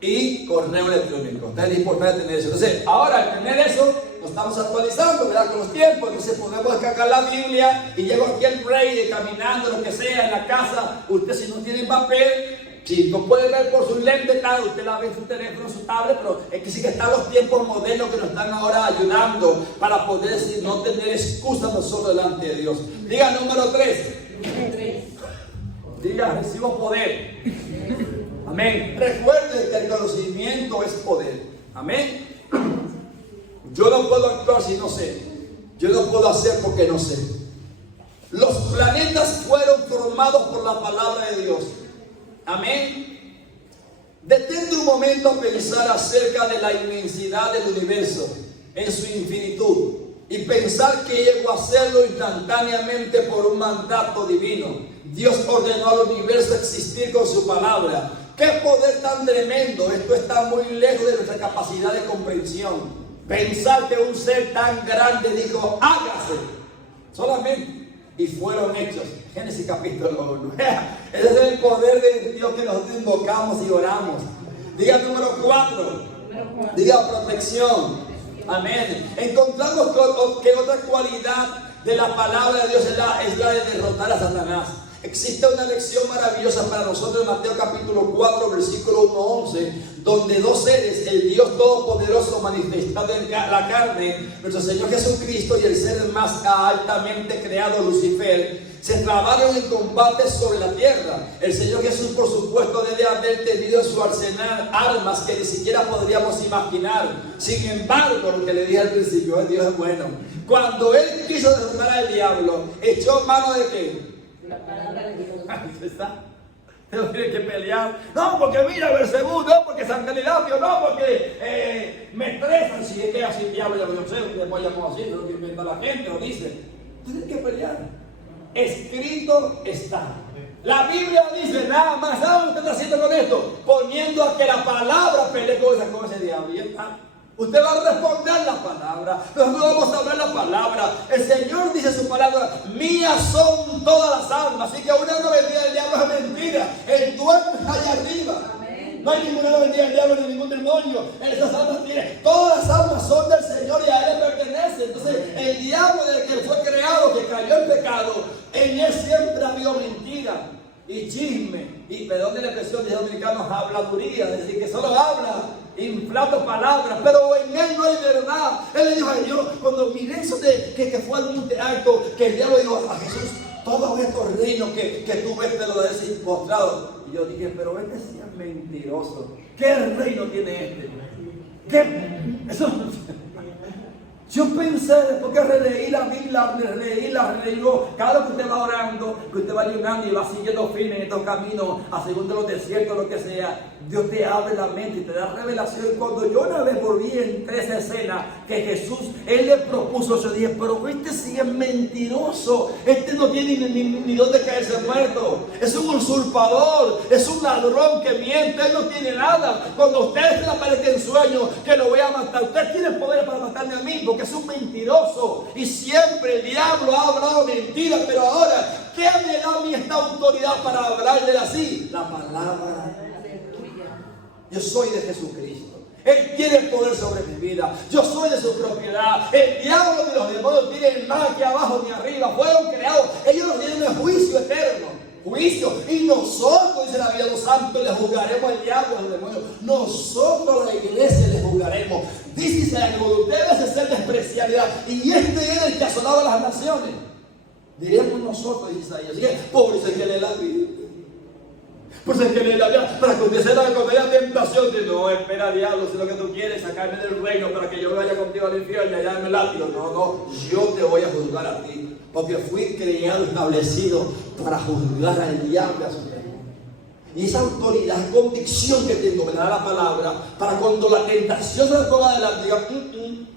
y correo electrónico. Entonces es importante tener eso. Entonces, ahora al tener eso, nos estamos actualizando, ¿verdad? Con los tiempos. Entonces podemos descargar la Biblia y llego aquí al rey caminando, lo que sea, en la casa. Usted, si no tiene papel, si no puede ver por sus lentes, claro, usted la ve en su teléfono, en su tablet, pero es que sí que están los tiempos modernos que nos están ahora ayudando para poder decir, no tener excusas nosotros delante de Dios. Diga número 3. Diga, recibo poder. Amén. Recuerden que el conocimiento es poder. Amén. Yo no puedo actuar si no sé. Yo no puedo hacer porque no sé. Los planetas fueron formados por la palabra de Dios. Amén. Detente un momento a pensar acerca de la inmensidad del universo en su infinitud y pensar que llegó a hacerlo instantáneamente por un mandato divino. Dios ordenó al universo existir con su palabra. ¡Qué poder tan tremendo! Esto está muy lejos de nuestra capacidad de comprensión. Pensar que un ser tan grande dijo, hágase, solamente. Y fueron hechos. Génesis capítulo 1. Ese es el poder de Dios que nosotros invocamos y oramos. Diga número 4. Diga protección. Amén. Encontramos que otra cualidad de la palabra de Dios es la de derrotar a Satanás. Existe una lección maravillosa para nosotros en Mateo capítulo 4, versículo 1-11, donde dos seres, el Dios Todopoderoso manifestado en la carne, nuestro Señor Jesucristo, y el ser más altamente creado, Lucifer, se trabaron en combate sobre la tierra. El Señor Jesús, por supuesto, debe haber tenido en su arsenal armas que ni siquiera podríamos imaginar. Sin embargo, lo que le dije al principio, Dios es bueno. Cuando Él quiso derrotar al diablo, echó mano de ¿qué? La palabra de Dios. Ahí está. No tiene que pelear. No, porque mira Bersebú, no, porque San Calilacio, no, porque me estresan. Si es que así el diablo, ya lo sé, después llamó así, lo que inventa la gente, lo dice. Tienes que pelear. Escrito está. La Biblia dice nada más. ¿Sabe lo que está haciendo con esto? Poniendo a que la palabra pelee con ese diablo. Y está. Usted va a responder la palabra. Nosotros vamos a hablar la palabra. El Señor dice su palabra: mías son todas las almas. Así que una mentira del diablo es mentira. El duerme allá arriba. Amén. No hay ninguna mentira del diablo ni ningún demonio. Esas almas tienen. Todas las almas son del Señor y a Él le pertenece. Entonces, el diablo, desde que fue creado, que cayó en pecado, en Él siempre ha habido mentira y chisme. Y perdón de la expresión de los dominicanos, habladuría. Es decir, que solo habla inflando palabras, pero en Él no hay verdad. Él le dijo a Dios, cuando miré eso de que fue al monte alto, que el diablo dijo a Jesús: todos estos reinos que tú ves te lo des postrado. Y yo dije, pero este sí es mentiroso. ¿Qué reino tiene este? ¿Qué? Eso yo pensé, después que releí la Biblia, releí, cada vez que usted va orando, que usted va ayunando y va siguiendo firme en estos caminos, a según de los desiertos, lo que sea, Dios te abre la mente y te da revelación. Y cuando yo una vez volví en esa escena que Jesús, Él le propuso, yo dije, pero este sí es mentiroso, este no tiene ni dónde caerse muerto, es un usurpador, es un ladrón que miente, Él no tiene nada. Cuando usted se le aparezca en sueño que lo voy a matar, usted tiene poder para matarme a mí, porque porque es un mentiroso y siempre el diablo ha hablado mentiras. Pero ahora, ¿qué me da a mí esta autoridad para hablarle así? La palabra. Yo soy de Jesucristo. Él tiene poder sobre mi vida. Yo soy de su propiedad. El diablo ni los demonios tienen nada aquí abajo ni arriba. Fueron creados. Ellos no tienen el juicio eterno. Juicio. Y nosotros, dice la Biblia, los santos, le juzgaremos al diablo, al demonio. Nosotros, la iglesia, le juzgaremos. Dice Isaías, cuando debes ser despreciabilidad. Y este es el que asolaba a las naciones. Diremos nosotros, dice Isaías. Así que, pobre es el que lee la Biblia. Pues el que le da para que usted sepa cuando haya tentación, de no, espera diablo, si lo que tú quieres, sacarme del reino para que yo vaya contigo al infierno y allá me látigo. No, yo te voy a juzgar a ti, porque fui creado, establecido para juzgar al diablo y a sus demonios. Y esa autoridad, convicción que tengo, me da la palabra, para cuando la tentación se me ponga adelante, diga,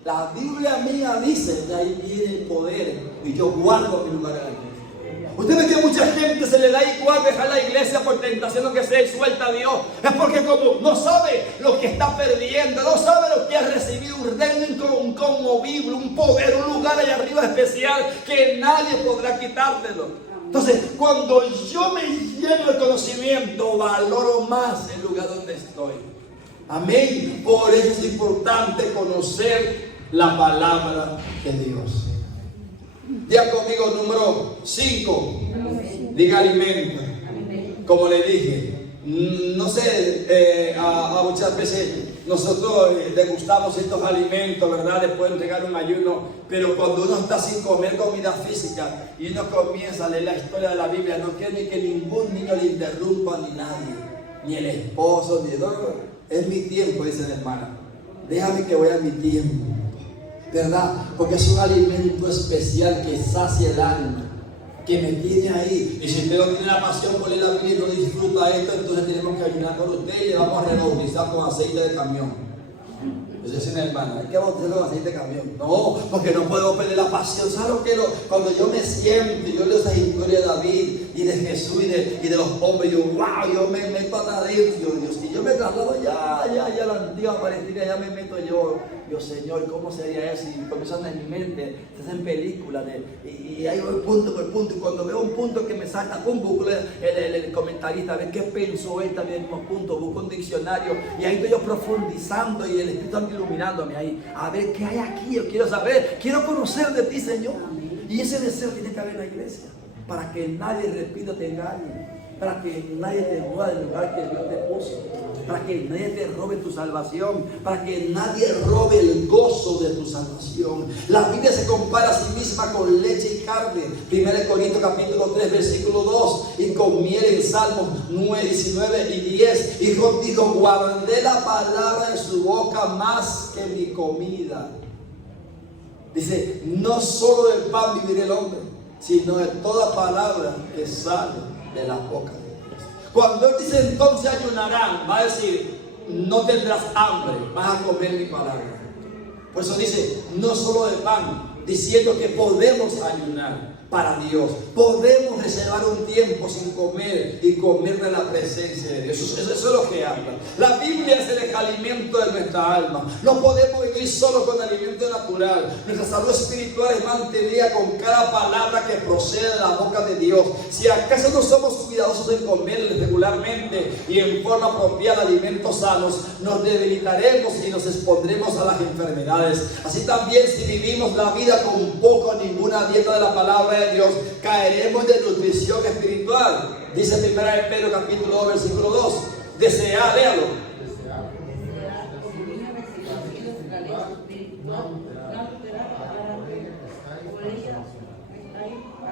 la Biblia mía dice que ahí viene el poder y yo guardo mi lugar en la iglesia. Usted ve que mucha gente se le da igual dejar la iglesia por tentación, lo que sea, y suelta a Dios. Es porque como no sabe lo que está perdiendo, no sabe lo que ha recibido, un reino inconmovible, un poder, un lugar allá arriba especial que nadie podrá quitártelo. Entonces, cuando yo me lleno de conocimiento, valoro más el lugar donde estoy. Amén. Por eso es importante conocer la palabra de Dios. Diga conmigo número 5. Diga alimento. Como le dije, no sé, muchas veces nosotros degustamos estos alimentos, ¿verdad? Después de entregar un ayuno, pero cuando uno está sin comer comida física y uno comienza a leer la historia de la Biblia, no quiere ni que ningún niño le interrumpa, ni nadie, ni el esposo, ni el otro. Es mi tiempo, dice la hermana. Déjame que vaya a mi tiempo. ¿Verdad? Porque es un alimento especial que sacia el alma, que me tiene ahí. Y si usted no tiene la pasión por leer la Biblia y no disfruta esto, entonces tenemos que ayunar por usted y le vamos a rebautizar con aceite de camión. Entonces, es una hermana, hay que bautizar con aceite de camión. No, porque no podemos perder la pasión. ¿Sabes lo que cuando yo me siento y yo leo esa historia de David y de Jesús y de los hombres, yo, wow, yo me meto hasta adentro, Dios. Y yo me traslado ya a la antigua Palestina, ya me meto yo, Señor, ¿cómo sería eso? Y comienzan en mi mente, se hacen películas, y ahí voy punto por punto, y cuando veo un punto que me salta, busco el comentarista, a ver qué pensó él también en el mismo punto, busco un diccionario, y ahí estoy yo profundizando, y el Espíritu está iluminándome ahí, a ver qué hay aquí, yo quiero saber, quiero conocer de ti, Señor. Y ese deseo tiene que haber en la iglesia, para que nadie, repito, te engañe, para que nadie te mueva del lugar que Dios te puso, para que nadie te robe tu salvación, para que nadie robe el gozo de tu salvación. La Biblia se compara a sí misma con leche y carne. 1 Corintios capítulo 3 versículo 2, y con miel en Salmos 9, 19 y 10. Y dijo, guardé la palabra en su boca más que mi comida. Dice, no solo del pan vivirá el hombre, sino de toda palabra que sale de la boca de Dios. Cuando Él dice entonces ayunarán, va a decir, no tendrás hambre, vas a comer mi palabra. Por eso dice, no solo de pan, diciendo que podemos ayunar para Dios. Podemos reservar un tiempo sin comer y comer de la presencia de Dios. Eso es lo que habla. La Biblia es el alimento de nuestra alma. No podemos vivir solo con alimento natural. Nuestra salud espiritual es mantenida con cada palabra que procede de la boca de Dios. Si acaso no somos cuidadosos en comer regularmente y en forma apropiada alimentos sanos, nos debilitaremos y nos expondremos a las enfermedades. Así también, si vivimos la vida con poco o ninguna dieta de la palabra de Dios, caeremos de nutrición espiritual. Dice 1 Pedro capítulo 2 versículo 2. Desear, léalo.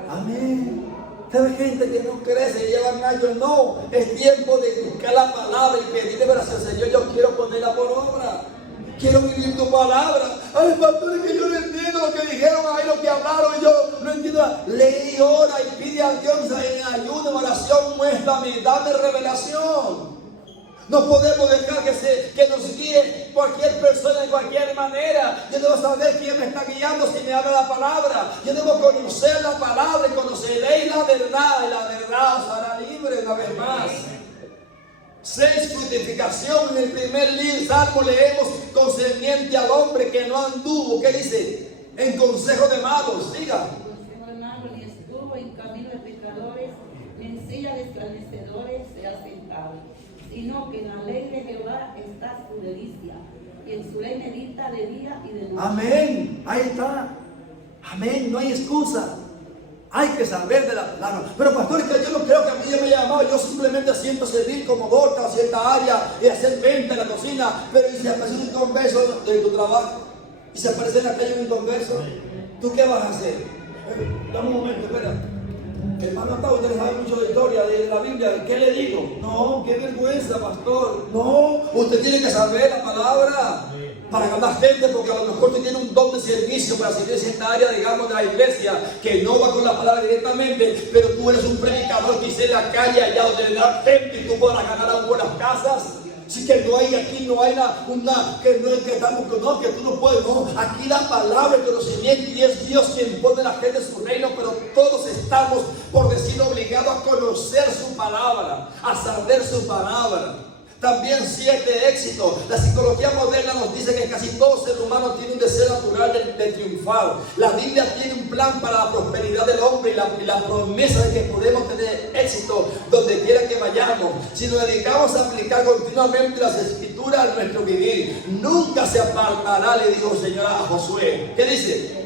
Amén. Hay gente que no crece y llevan años. No, es tiempo de buscar la palabra y pedirle gracias al Señor. Yo quiero ponerla por obra. Quiero vivir tu palabra. Ay, pastor, es que yo no entiendo lo que dijeron ahí, lo que hablaron, y yo no entiendo. Lee y ora y pide a Dios en ayuno, en oración, muéstrame, dame revelación. No podemos dejar que nos guíe cualquier persona de cualquier manera. Yo debo saber quién me está guiando si me habla la palabra. Yo debo conocer la palabra y conoceréis la verdad, y la verdad os hará libre una vez más. 6, fructificación. En el primer salmo leemos concerniente al hombre que no anduvo, ¿qué dice? En consejo de malos, diga. Consejo de malos, ni estuvo en camino de pecadores, ni en silla de escarnecedores se ha sentado, sino que en la ley de Jehová está su delicia, y en su ley medita de día y de noche. Amén, ahí está. Amén, no hay excusa. Hay que saber de la palabra. Pero pastor, que yo no creo que a mí yo me haya llamado. Yo simplemente siento servir como Dorca o cierta área y hacer venta en la cocina. Pero y si aparece un inconverso de tu trabajo, y se aparece en la calle un inconverso, ¿tú qué vas a hacer? Dame un momento, espera. Hermano, hasta ustedes saben mucho de historia de la Biblia. ¿Qué le digo? No, qué vergüenza, pastor. No, usted tiene que saber la palabra para ganar gente, porque a lo mejor usted tiene un don de servicio para servir en cierta área, digamos, de la iglesia, que no va con la palabra directamente, pero tú eres un predicador que hice en la calle allá donde da gente y tú podrás ganar a buenas casas. Así que no hay aquí, no hay que no es que estamos, no, que tú no puedes, no. Aquí la palabra, el conocimiento, y es Dios quien pone a la gente en su reino, pero todos estamos, por decirlo, obligados a conocer su palabra, a saber su palabra. También 7, éxito. La psicología moderna nos dice que casi todo ser humano tiene un deseo natural de triunfar. La Biblia tiene un plan para la prosperidad del hombre y la promesa de que podemos tener éxito donde quiera que vayamos. Si nos dedicamos a aplicar continuamente las escrituras a nuestro vivir, nunca se apartará, le dijo el Señor a Josué. ¿Qué dice?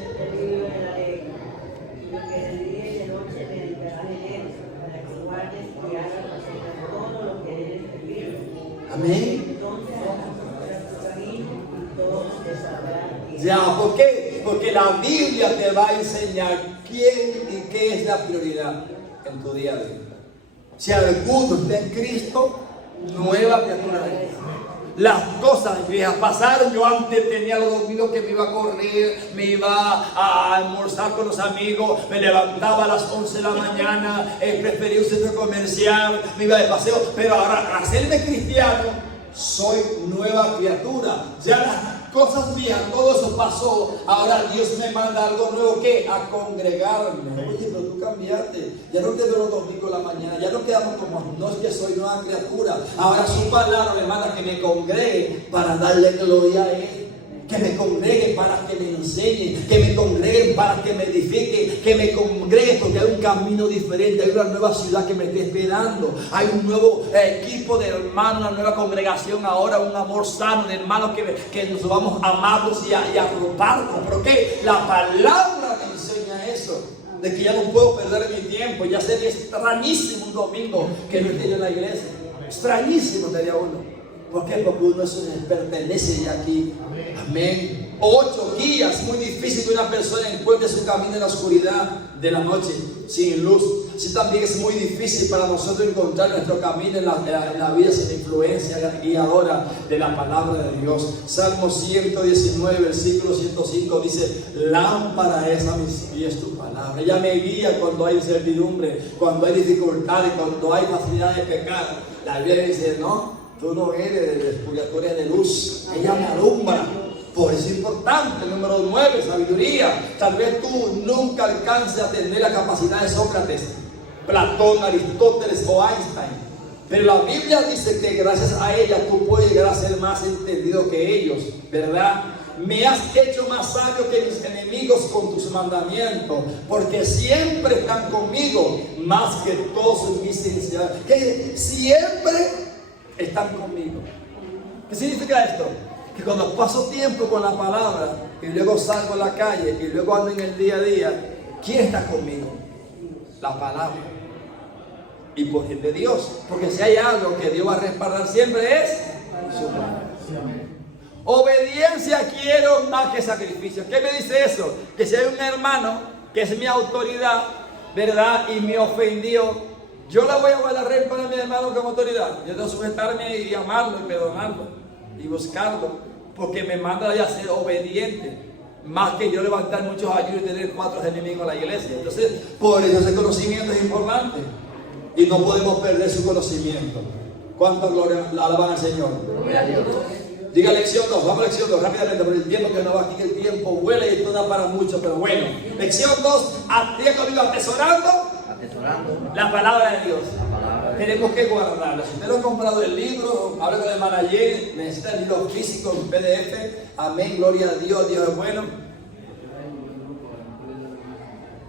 Amén. Ya, ¿por qué? Porque la Biblia te va a enseñar quién y qué es la prioridad en tu día a día. Si alguno está en Cristo, nueva criatura es. Las cosas viejas pasaron. Yo antes tenía los domingos que me iba a correr, me iba a almorzar con los amigos, me levantaba a las 11 de la mañana, prefería un centro comercial, me iba de paseo. Pero ahora, al hacerme cristiano, soy nueva criatura. Ya las cosas viejas, todo eso pasó. Ahora Dios me manda algo nuevo, ¿qué? A congregarme. Oye, pero tú cambiaste. Ya no te veo los domingos de la mañana. Ya no quedamos como, no es que soy nueva criatura. Ahora su palabra me manda que me congregue para darle gloria a Él. Que me congregue para que me enseñe, que me congregue para que me edifique, que me congregue porque hay un camino diferente, hay una nueva ciudad que me está esperando, hay un nuevo equipo de hermanos, una nueva congregación ahora, un amor sano de hermanos que nos vamos a amarlos y a arroparnos. ¿Pero qué? La palabra me enseña eso, de que ya no puedo perder mi tiempo. Ya sería extrañísimo un domingo que no esté en la iglesia, extrañísimo sería uno. ¿Por qué? Porque uno pertenece ya aquí. Amén. 8 guías. Muy difícil que una persona encuentre su camino en la oscuridad de la noche, sin luz. Así también es muy difícil para nosotros encontrar nuestro camino en la vida sin la influencia guiadora de la palabra de Dios. Salmo 119, versículo 105 dice: lámpara es a mis pies tu palabra. Ella me guía cuando hay incertidumbre, cuando hay dificultades, cuando hay facilidad de pecar. La Biblia dice: no, tú no eres de expurgatoria de luz. Ella me alumbra. Por eso es importante. Número 9, sabiduría. Tal vez tú nunca alcances a tener la capacidad de Sócrates, Platón, Aristóteles o Einstein. Pero la Biblia dice que gracias a ella tú puedes llegar a ser más entendido que ellos, ¿verdad? Me has hecho más sabio que mis enemigos con tus mandamientos, porque siempre están conmigo más que todos mis iniciados. Que siempre están conmigo. ¿Qué significa esto? Que cuando paso tiempo con la palabra y luego salgo a la calle y luego ando en el día a día, ¿quién está conmigo? La palabra. Y por el de Dios. Porque si hay algo que Dios va a respaldar siempre es su palabra. Obediencia quiero más que sacrificio. ¿Qué me dice eso? Que si hay un hermano que es mi autoridad, ¿verdad? Y me ofendió, yo la voy a guardar para mi hermano como autoridad. Yo debo sujetarme y amarlo y perdonarlo y buscarlo, porque me manda a ser obediente, más que yo levantar muchos ayunos y tener 4 enemigos en la iglesia. Entonces, por eso ese conocimiento es importante y no podemos perder su conocimiento. ¿Cuánta gloria alaban al Señor? Gloria a Dios. Diga lección 2, vamos a lección 2 rápidamente, porque el tiempo que no va aquí, el tiempo vuela y esto da para mucho, pero bueno. Lección 2, diga conmigo, atesorando la palabra de Dios. tenemos que guardarlo. Si usted no ha comprado el libro, habla con el hermana Jenny, necesita el libro físico en PDF. Amén, gloria a Dios, Dios es bueno.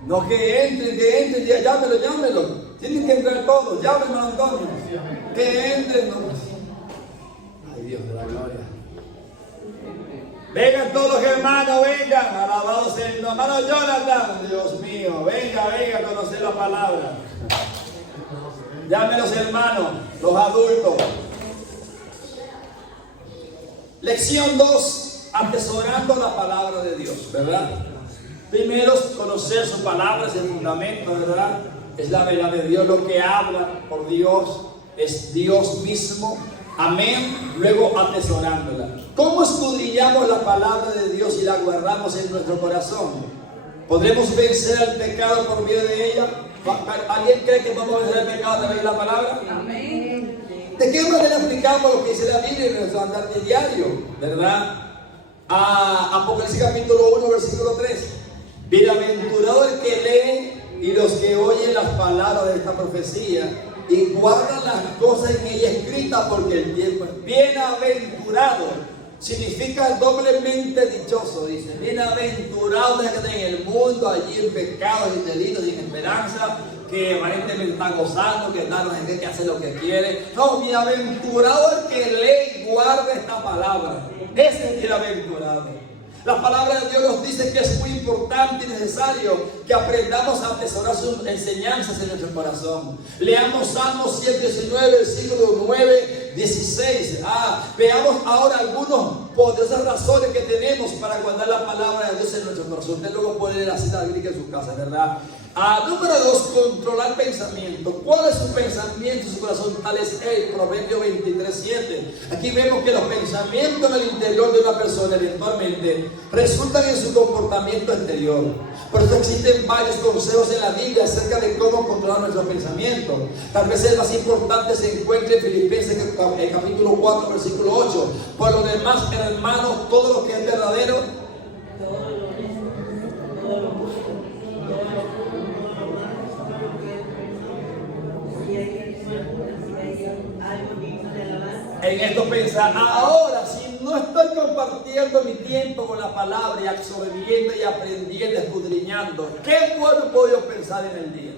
No que entren, ya, llámelo. Tienen que entrar todos, llámenlo, hermano Antonio. Que entren. No. Ay, Dios de la gloria. Vengan todos los hermanos, vengan, alabados sea el nombre. Hermano Jonathan, Dios mío, venga a conocer la palabra. Llamen los hermanos, los adultos. Lección 2, atesorando la palabra de Dios, ¿verdad? Primero, conocer su palabra, es el fundamento, ¿verdad? Es la verdad de Dios, lo que habla por Dios, es Dios mismo. Amén. Luego atesorándola. ¿Cómo escudriñamos la palabra de Dios y la guardamos en nuestro corazón? ¿Podremos vencer al pecado por medio de ella? ¿Alguien cree que podemos vencer el pecado a través de la palabra? Amén. ¿De qué manera aplicamos lo que dice la Biblia en nuestro andar diario? ¿Verdad? Apocalipsis capítulo 1, versículo 3. Bienaventurado el que lee y los que oyen las palabras de esta profecía y guardan las cosas en ella escritas, porque el tiempo es bienaventurado. Significa doblemente dichoso, dice. Bienaventurados los que están en el mundo, allí en pecados y delitos y en esperanza, que aparentemente están gozando, que no sé qué, hace lo que quiere. No, bienaventurado el que lee y guarda esta palabra. Ese es bienaventurado. La palabra de Dios nos dice que es muy importante y necesario que aprendamos a atesorar sus enseñanzas en nuestro corazón. Leamos Salmos 119, versículo 9, 16. Veamos ahora algunas poderosas razones que tenemos para guardar la palabra de Dios en nuestro corazón. Usted luego puede leer la cita bíblica en su casa, ¿verdad? Número 2, controlar pensamiento. ¿Cuál es su pensamiento, su corazón? Tal es el Proverbio 23, 7. Aquí vemos que los pensamientos en el interior de una persona eventualmente resultan en su comportamiento exterior. Por eso existen varios consejos en la Biblia acerca de cómo controlar nuestros pensamientos. Tal vez el más importante se encuentre en Filipenses capítulo 4, versículo 8. Por lo demás, hermanos, todo lo que es verdadero, en esto pensar. Ahora, si no estoy compartiendo mi tiempo con la palabra y absorbiendo y aprendiendo, escudriñando, ¿qué bueno puedo yo pensar en el día?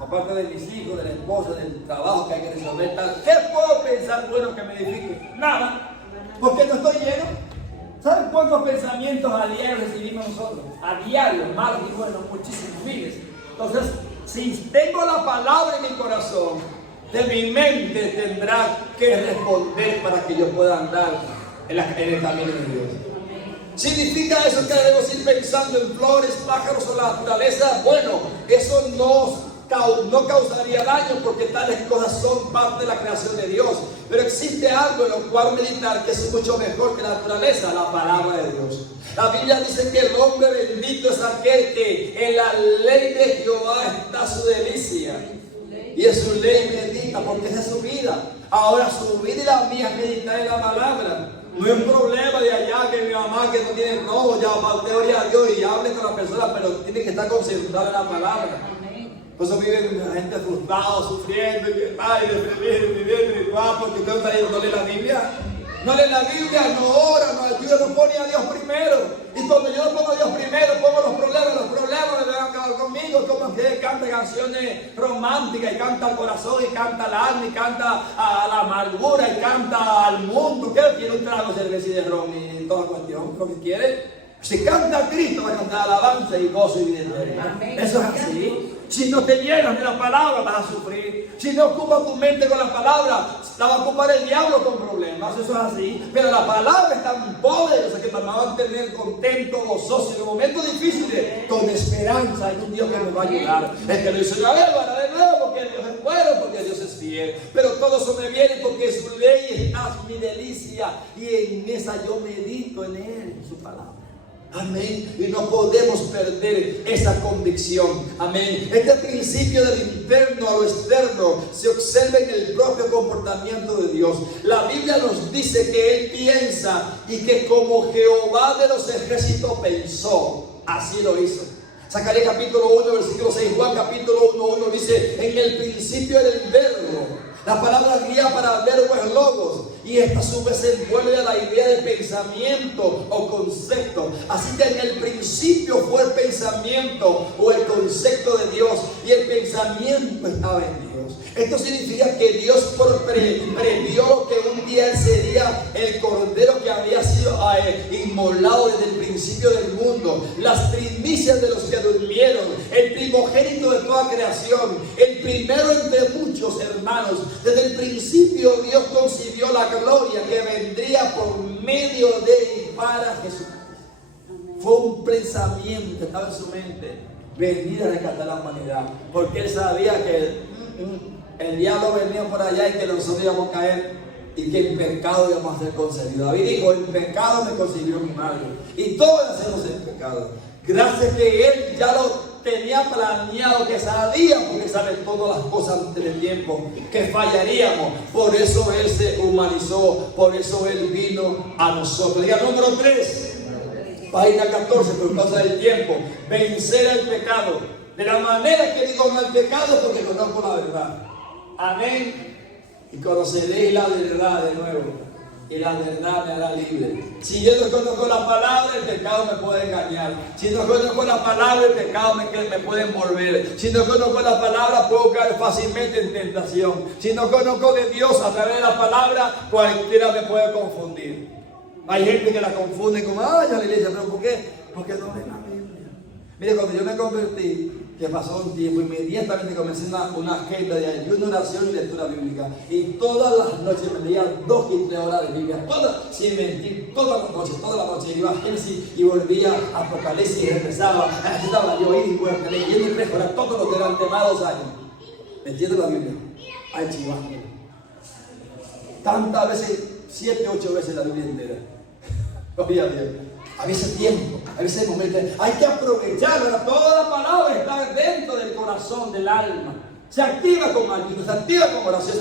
Aparte de mis hijos, de la esposa, del trabajo que hay que resolver, ¿qué puedo pensar bueno que me edifique? Nada, porque no estoy lleno. ¿Saben cuántos pensamientos a diario recibimos nosotros? A diario, malos y buenos, muchísimos, miles. Entonces, si tengo la palabra en mi corazón, de mi mente tendrá que responder para que yo pueda andar en el camino de Dios. ¿Significa eso que debemos ir pensando en flores, pájaros o la naturaleza? Bueno, eso no causaría daño, porque tales cosas son parte de la creación de Dios. Pero existe algo en lo cual meditar que es mucho mejor que la naturaleza, la palabra de Dios. La Biblia dice que el hombre bendito es aquel que en la ley de Jehová está su delicia, y en su ley medita, porque esa es su vida. Ahora su vida y la mía es meditar en la palabra. No es un problema de allá que mi mamá que no tiene, no, ya teoría a Dios y hable con la persona, pero tiene que estar concentrado en la palabra. Por eso viven la gente frustrada, sufriendo, y que ay, viviendo, porque usted está diciendo, no lee la Biblia. No lee la Biblia, no ora, no ayuda, no pone a Dios primero. Y cuando yo no pongo a Dios primero, pongo los problemas me van a acabar conmigo. Como que canta canciones románticas, y canta al corazón, y canta al alma, y canta a la amargura, y canta al mundo. ¿Qué quiere un trago de cerveza y de ron y toda cuestión? Lo que quiere. Si canta a Cristo, va a cantar alabanza y gozo y vida. Eso es así. Si no te llenas de la palabra, vas a sufrir. Si no ocupas tu mente con la palabra, la va a ocupar el diablo con problemas. Eso es así. Pero la palabra es tan poderosa que nos va a mantener contentos, gozosos en los momentos difíciles, con esperanza en un Dios que nos va a ayudar. El que lo hizo una vez, lo hará de nuevo, porque Dios es bueno, porque Dios es fiel. Pero todo eso me viene porque su ley es mi delicia, y en esa yo medito en Él, en su palabra. Amén. Y no podemos perder esa convicción. Amén. Este principio del interno a lo externo se observa en el propio comportamiento de Dios. La Biblia nos dice que Él piensa, y que como Jehová de los ejércitos pensó, así lo hizo. Zacarías capítulo 1, versículo 6, Juan capítulo 1 dice, en el principio era el verbo. La palabra griega para verbo es logos, y esta a su vez se envuelve a la idea de pensamiento o concepto. Así que en el principio fue el pensamiento o el concepto de Dios, y el pensamiento estaba en Dios. Esto significa que Dios previó que un día Él sería el cordero que había sido inmolado desde el principio del mundo, las primicias de los que durmieron, el primogénito de toda creación, el primero entre muchos hermanos. Desde el principio Dios concibió la gloria que vendría por medio de y para Jesucristo. Fue un pensamiento que estaba en su mente, venir a rescatar a la humanidad, porque Él sabía que el diablo venía por allá y que nosotros íbamos a caer y que en pecado íbamos a ser concebidos. David dijo, en pecado me concibió mi madre, y todos nacemos en pecado. Gracias que Él ya lo tenía planeado, que sabía, porque sabe todas las cosas antes del tiempo, que fallaríamos. Por eso Él se humanizó, por eso Él vino a nosotros. Diga número 3, página 14, por causa del tiempo. Vencer al pecado. De la manera que digo no al pecado, porque conozco la verdad. Amén. Y conoceréis la verdad de nuevo, y la verdad me hará libre. Si yo no conozco la palabra, el pecado me puede engañar. Si no conozco la palabra, el pecado me puede envolver. Si no conozco la palabra, puedo caer fácilmente en tentación. Si no conozco de Dios a través de la palabra, cualquiera me puede confundir. Hay gente que la confunde con, ay, a la iglesia, pero ¿por qué? Porque no leen la Biblia. Mire, cuando yo me convertí, que pasó un tiempo, inmediatamente comencé una agenda de ayuno, oración y lectura bíblica. Y todas las noches me leía 2 y 3 horas de Biblia, sin mentir, todas las noches. Iba a Génesis y volvía a Apocalipsis y regresaba. Estaba yo ahí, leyendo 3 horas, todos los que eran más 2 años. Metiendo la Biblia, archivando. Tantas veces, 7, 8 veces la Biblia entera. Oye, bien. A veces tiempo, a veces momentos, hay que aprovecharlo. Toda la palabra está dentro del corazón, del alma. Se activa con ayuno, se activa con oración,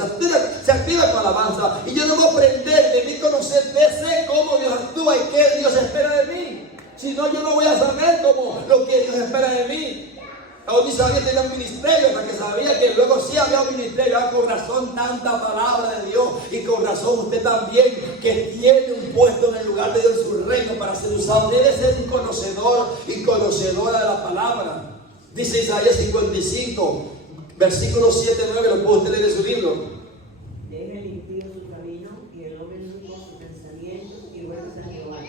se activa con alabanza. Y yo no voy a aprender de mí, conocer, sé cómo Dios actúa y qué Dios espera de mí. Si no, yo no voy a saber cómo lo que Dios espera de mí. Aún ni sabía que tenía un ministerio, hasta que sabía que luego sí había un ministerio. Con razón tanta palabra de Dios, y con razón usted también, que tiene un puesto en el lugar de Dios en su reino para ser usado. Debe ser un conocedor y conocedora de la palabra. Dice Isaías 55, versículos 7 y 9, lo puede usted leer en su libro. Deje el impío su camino y el hombre nuevo su pensamiento, y vuelve a Jehová,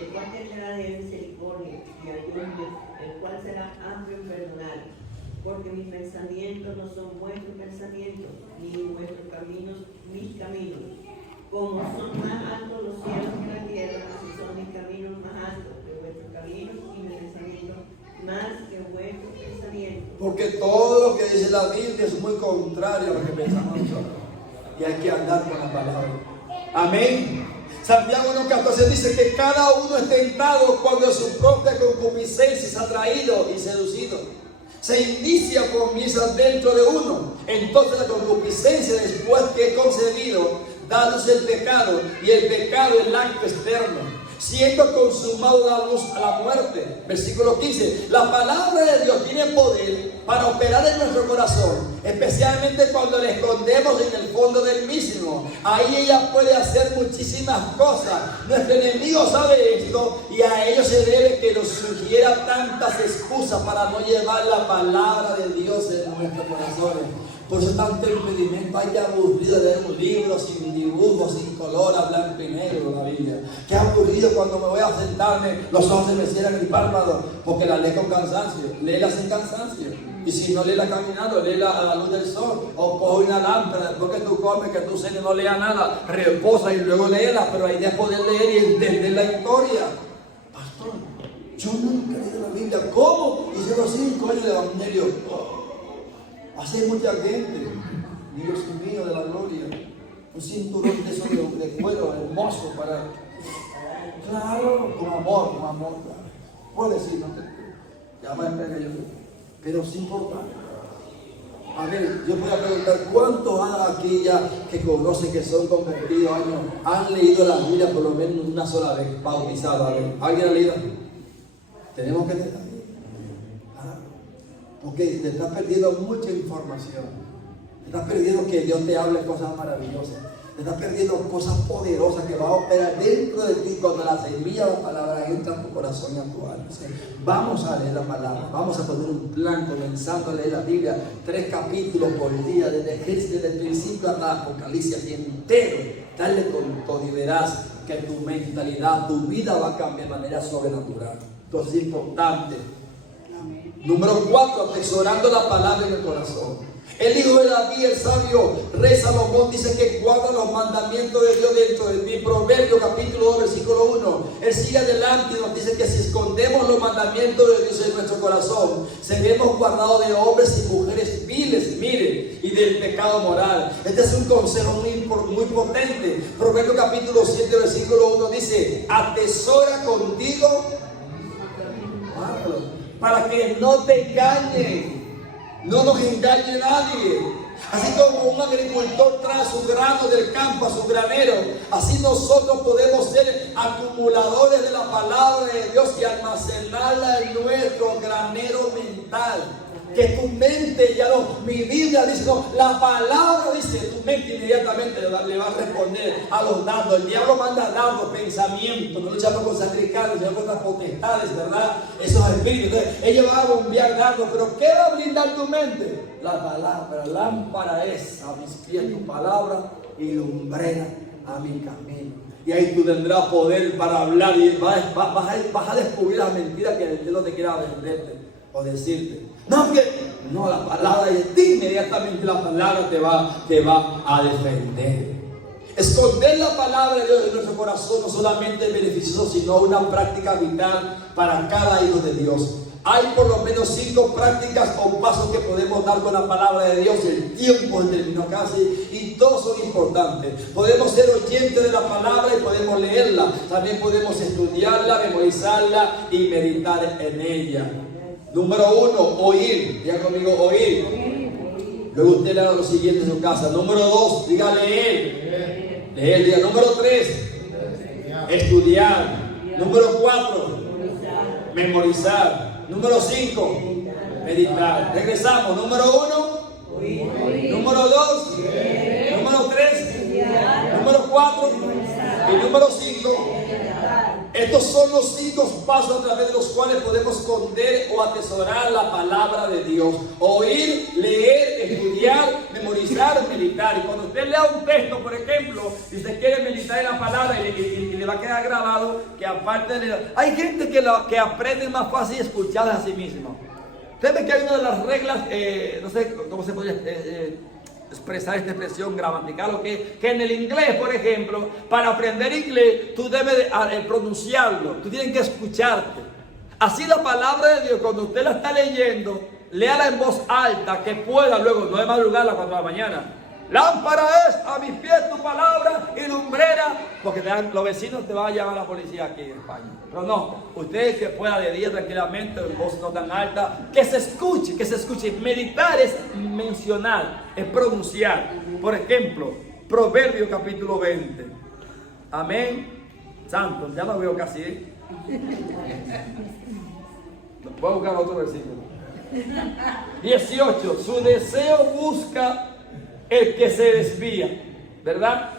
el cual tendrá de él misericordia y ayuda, el cual será amplio en perdonar. Porque mis pensamientos no son vuestros pensamientos, ni vuestros caminos mis caminos. Como son más altos los cielos que la tierra, así son mis caminos más altos que vuestros caminos, y mis pensamientos más que vuestros pensamientos. Porque todo lo que dice la Biblia es muy contrario a lo que pensamos nosotros. Y hay que andar con la palabra. Amén. Santiago 1:14 dice que cada uno es tentado cuando su propia concupiscencia es atraído y seducido. Se inicia por misas dentro de uno. Entonces la concupiscencia, después que he concebido, da luz el pecado, y el pecado el acto externo, siendo consumado la luz a la muerte. Versículo 15. La palabra de Dios tiene poder para operar en nuestro corazón, especialmente cuando le escondemos en el fondo del mismo. Ahí ella puede hacer muchísimas cosas. Nuestro enemigo sabe esto, y a ello se debe que nos sugiera tantas excusas para no llevar la palabra de Dios en nuestros corazones. Por eso tanto impedimento. Hay que aburrido leer un libro sin dibujos, sin color, a blanco y negro, la Biblia. Qué aburrido cuando me voy a sentarme, los ojos se me cierran el párpado, porque la leo con cansancio. Léela sin cansancio. Y si no, léela caminando, léela a la luz del sol. O coge una lámpara, después que tú comes, que tú cenes, no leas nada, reposa y luego léela. Pero hay de poder leer y entender la historia. Pastor, yo nunca he leído la Biblia. ¿Cómo? Y llevo 5 años de evangelio. Hace mucha gente, Dios mío de la gloria, un cinturón de esos de cuero hermoso para, claro, con amor, claro. Puede decir, no te, ya me entregué yo, pero es importante. A ver, yo voy a preguntar, ¿cuántos hay aquí ya que conocen, que son convertidos, han leído la Biblia por lo menos una sola vez, bautizados? A ver, ¿alguien ha leído? Tenemos que leer. Porque te estás perdiendo mucha información. Te estás perdiendo que Dios te hable cosas maravillosas. Te estás perdiendo cosas poderosas que van a operar dentro de ti cuando la semilla de la palabra entra en tu corazón y a tu alma. Vamos a leer la palabra, vamos a poner un plan comenzando a leer la Biblia, 3 capítulos por día, desde Génesis, desde el principio hasta Apocalipsis entero. Dale con todo y verás que tu mentalidad, tu vida va a cambiar de manera sobrenatural. Entonces es importante. Número 4, atesorando la palabra en el corazón. El hijo de David, el sabio rey Salomón, dice que guarda los mandamientos de Dios dentro de mí. Proverbio capítulo 2, versículo 1. Él sigue adelante y nos dice que si escondemos los mandamientos de Dios en nuestro corazón, seremos guardados de hombres y mujeres viles, miren, y del pecado moral. Este es un consejo muy potente. Proverbio capítulo 7, versículo 1 dice: atesora contigo para que no te engañen. No nos engañe nadie. Así como un agricultor trae su grano del campo a su granero, así nosotros podemos ser acumuladores de la palabra de Dios y almacenarla en nuestro granero mental. Que tu mente ya no, mi Biblia dice, no, la palabra dice, tu mente inmediatamente le va a responder a los dardos. El diablo manda dardos, pensamientos, no luchamos con sacrificados, sino con las potestades, ¿verdad? Esos espíritus. Entonces, ellos van a bombear dardos, pero ¿qué va a blindar tu mente? La palabra, lámpara es a mis pies tu palabra y lumbrera a mi camino. Y ahí tú tendrás poder para hablar y vas a descubrir las mentiras que el diablo te quiera venderte o decirte. No, la palabra de ti, inmediatamente la palabra te va a defender. Esconder la palabra de Dios en nuestro corazón no solamente es beneficioso, sino una práctica vital para cada hijo de Dios. Hay por lo menos 5 prácticas o pasos que podemos dar con la palabra de Dios. El tiempo terminó casi y todos son importantes. Podemos ser oyentes de la palabra y podemos leerla. También podemos estudiarla, memorizarla y meditar en ella. Número 1, oír. Diga conmigo, oír. Luego usted le da lo siguiente en su casa. Número 2, diga leer. Leer, diga. Número 3, estudiar. Número 4, memorizar. Número 5, meditar. Regresamos. Número 1, número 2, número 3, número 4 y número 5. Estos son los 5 pasos a través de los cuales podemos esconder o atesorar la palabra de Dios. Oír, leer, estudiar, memorizar, meditar. Y cuando usted lea un texto, por ejemplo, si usted quiere meditar en la palabra y le va a quedar grabado, que aparte de... Hay gente que aprende más fácil escuchar a sí mismo. Usted ve que hay una de las reglas, no sé cómo se podría... expresar esta expresión gramatical, o que en el inglés, por ejemplo, para aprender inglés, tú debes pronunciarlo, tú tienes que escucharte. Así la palabra de Dios, cuando usted la está leyendo, léala en voz alta, que pueda luego, no de madrugada a las 4 de la mañana. Lámpara es a mis pies tu palabra y lumbrera, porque los vecinos te van a llamar a la policía aquí en España. Pero no, usted que pueda de día tranquilamente, en voz no tan alta, que se escuche, que se escuche. Meditar es mencionar, es pronunciar. Por ejemplo, Proverbio capítulo 20. Amén. Santo, ya no veo casi, ¿eh? Voy a buscar otro versículo. 18. Su deseo busca el que se desvía, ¿verdad?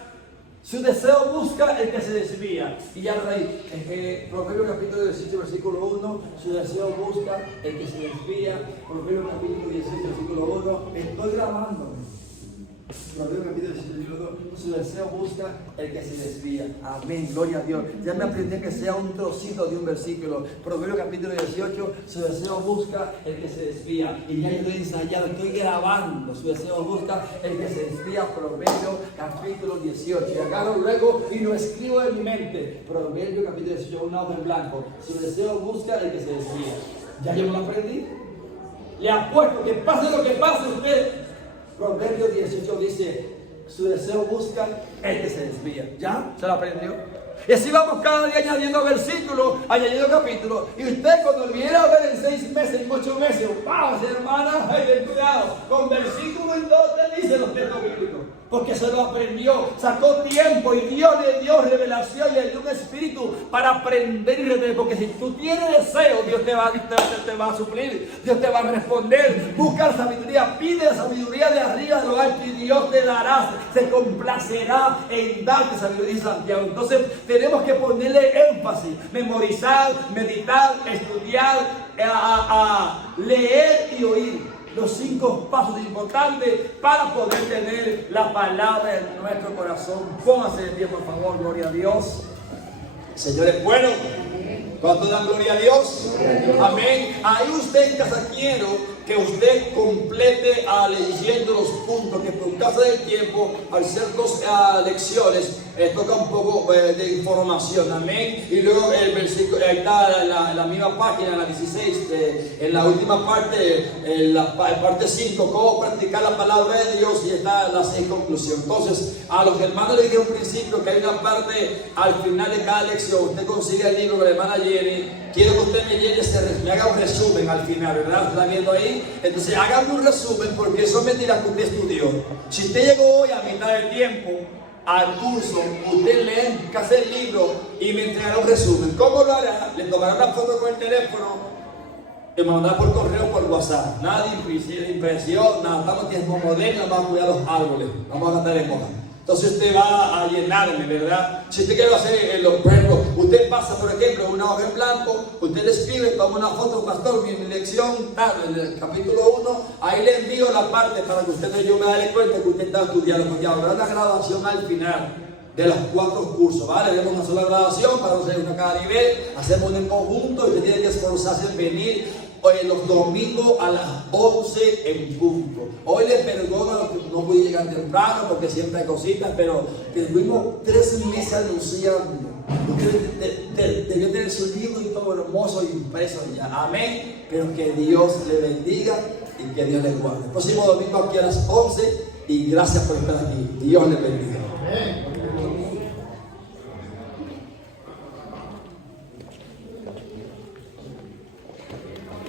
Su deseo busca el que se desvía. Y ya ahí, Proverbio capítulo 18, versículo 1, su deseo busca el que se desvía. Proverbio capítulo 18, versículo 1, estoy grabando. Proverbio capítulo 18, versículo 1, su deseo busca el que se desvía. Amén, gloria a Dios. Ya me aprendí que sea un trocito de un versículo. Proverbio capítulo 18, su deseo busca el que se desvía. Y ya estoy ensayando, estoy grabando. Su deseo busca el que se desvía. Proverbio capítulo 18. Y agarro luego y lo escribo en mi mente. Proverbio capítulo 18, una hoja en blanco. Su deseo busca el que se desvía. Ya yo lo aprendí. Le apuesto que pase lo que pase usted. Proverbio 18 dice, su deseo busca el que se desvía. ¿Ya? ¿Se lo aprendió? Y así vamos cada día añadiendo versículos, añadiendo capítulos. Y usted cuando viene a ver en 6 meses, en 8 meses, ¡wow! Hermana, ay, cuidado. Con versículo en 2 te dice los textos bíblicos. porque se lo aprendió, sacó tiempo y Dios le dio revelación y le dio un espíritu para aprender y retener, porque si tú tienes deseo, Dios te va a suplir, Dios te va a responder. Busca la sabiduría, pide la sabiduría de arriba de lo alto y Dios te dará, se complacerá en darte sabiduría en Santiago. Entonces tenemos que ponerle énfasis, memorizar, meditar, estudiar, a leer y oír. Los 5 pasos importantes para poder tener la palabra en nuestro corazón. Póngase de pie, por favor, gloria a Dios. Señor es bueno. ¿Cuánto dan gloria a Dios? Amén. Ahí usted en casa quiero que usted complete leyendo los puntos, que por causa del tiempo, al ser 2 lecciones, toca un poco de información. Amén. Y luego el versículo, ahí está la misma página, en la 16, en la última parte, en la parte 5, cómo practicar la palabra de Dios, y está en conclusión. Entonces, a los hermanos les dije un principio que hay una parte al final de cada lección. Usted consigue el libro de la hermana Jenny. Quiero que usted me haga un resumen al final, ¿verdad? ¿Está viendo ahí? Entonces, hágame un resumen, porque eso me dirá que usted estudió. Si usted llegó hoy a mitad del tiempo al curso, usted lee casi el libro y me entregará un resumen. ¿Cómo lo hará? Le tomará una foto con el teléfono y me mandará por correo, por WhatsApp. Nada de impresión, nada. Estamos en tiempo moderno, vamos a cuidar los árboles, vamos a cantar en hoja. Entonces usted va a llenarme, ¿verdad? Si usted quiere hacer los verbos, usted pasa, por ejemplo, una hoja en blanco, usted le escribe, toma una foto, pastor, mi lección, tal, en el capítulo 1, ahí le envío la parte para que usted y yo me dé cuenta que usted está estudiando, porque habrá una graduación al final de los 4 cursos, ¿vale? Haremos una sola graduación para hacer una cada nivel, hacemos un en conjunto y usted tiene que esforzarse en venir. Hoy los domingos a las 11 en punto. Hoy le perdono que no pude llegar temprano porque siempre hay cositas, pero tuvimos 3 meses anunciando. Usted debió tener su libro y todo hermoso y impreso ya. Amén. Pero que Dios le bendiga y que Dios le guarde. El próximo domingo aquí a las 11 y gracias por estar aquí. Dios le bendiga. Amén.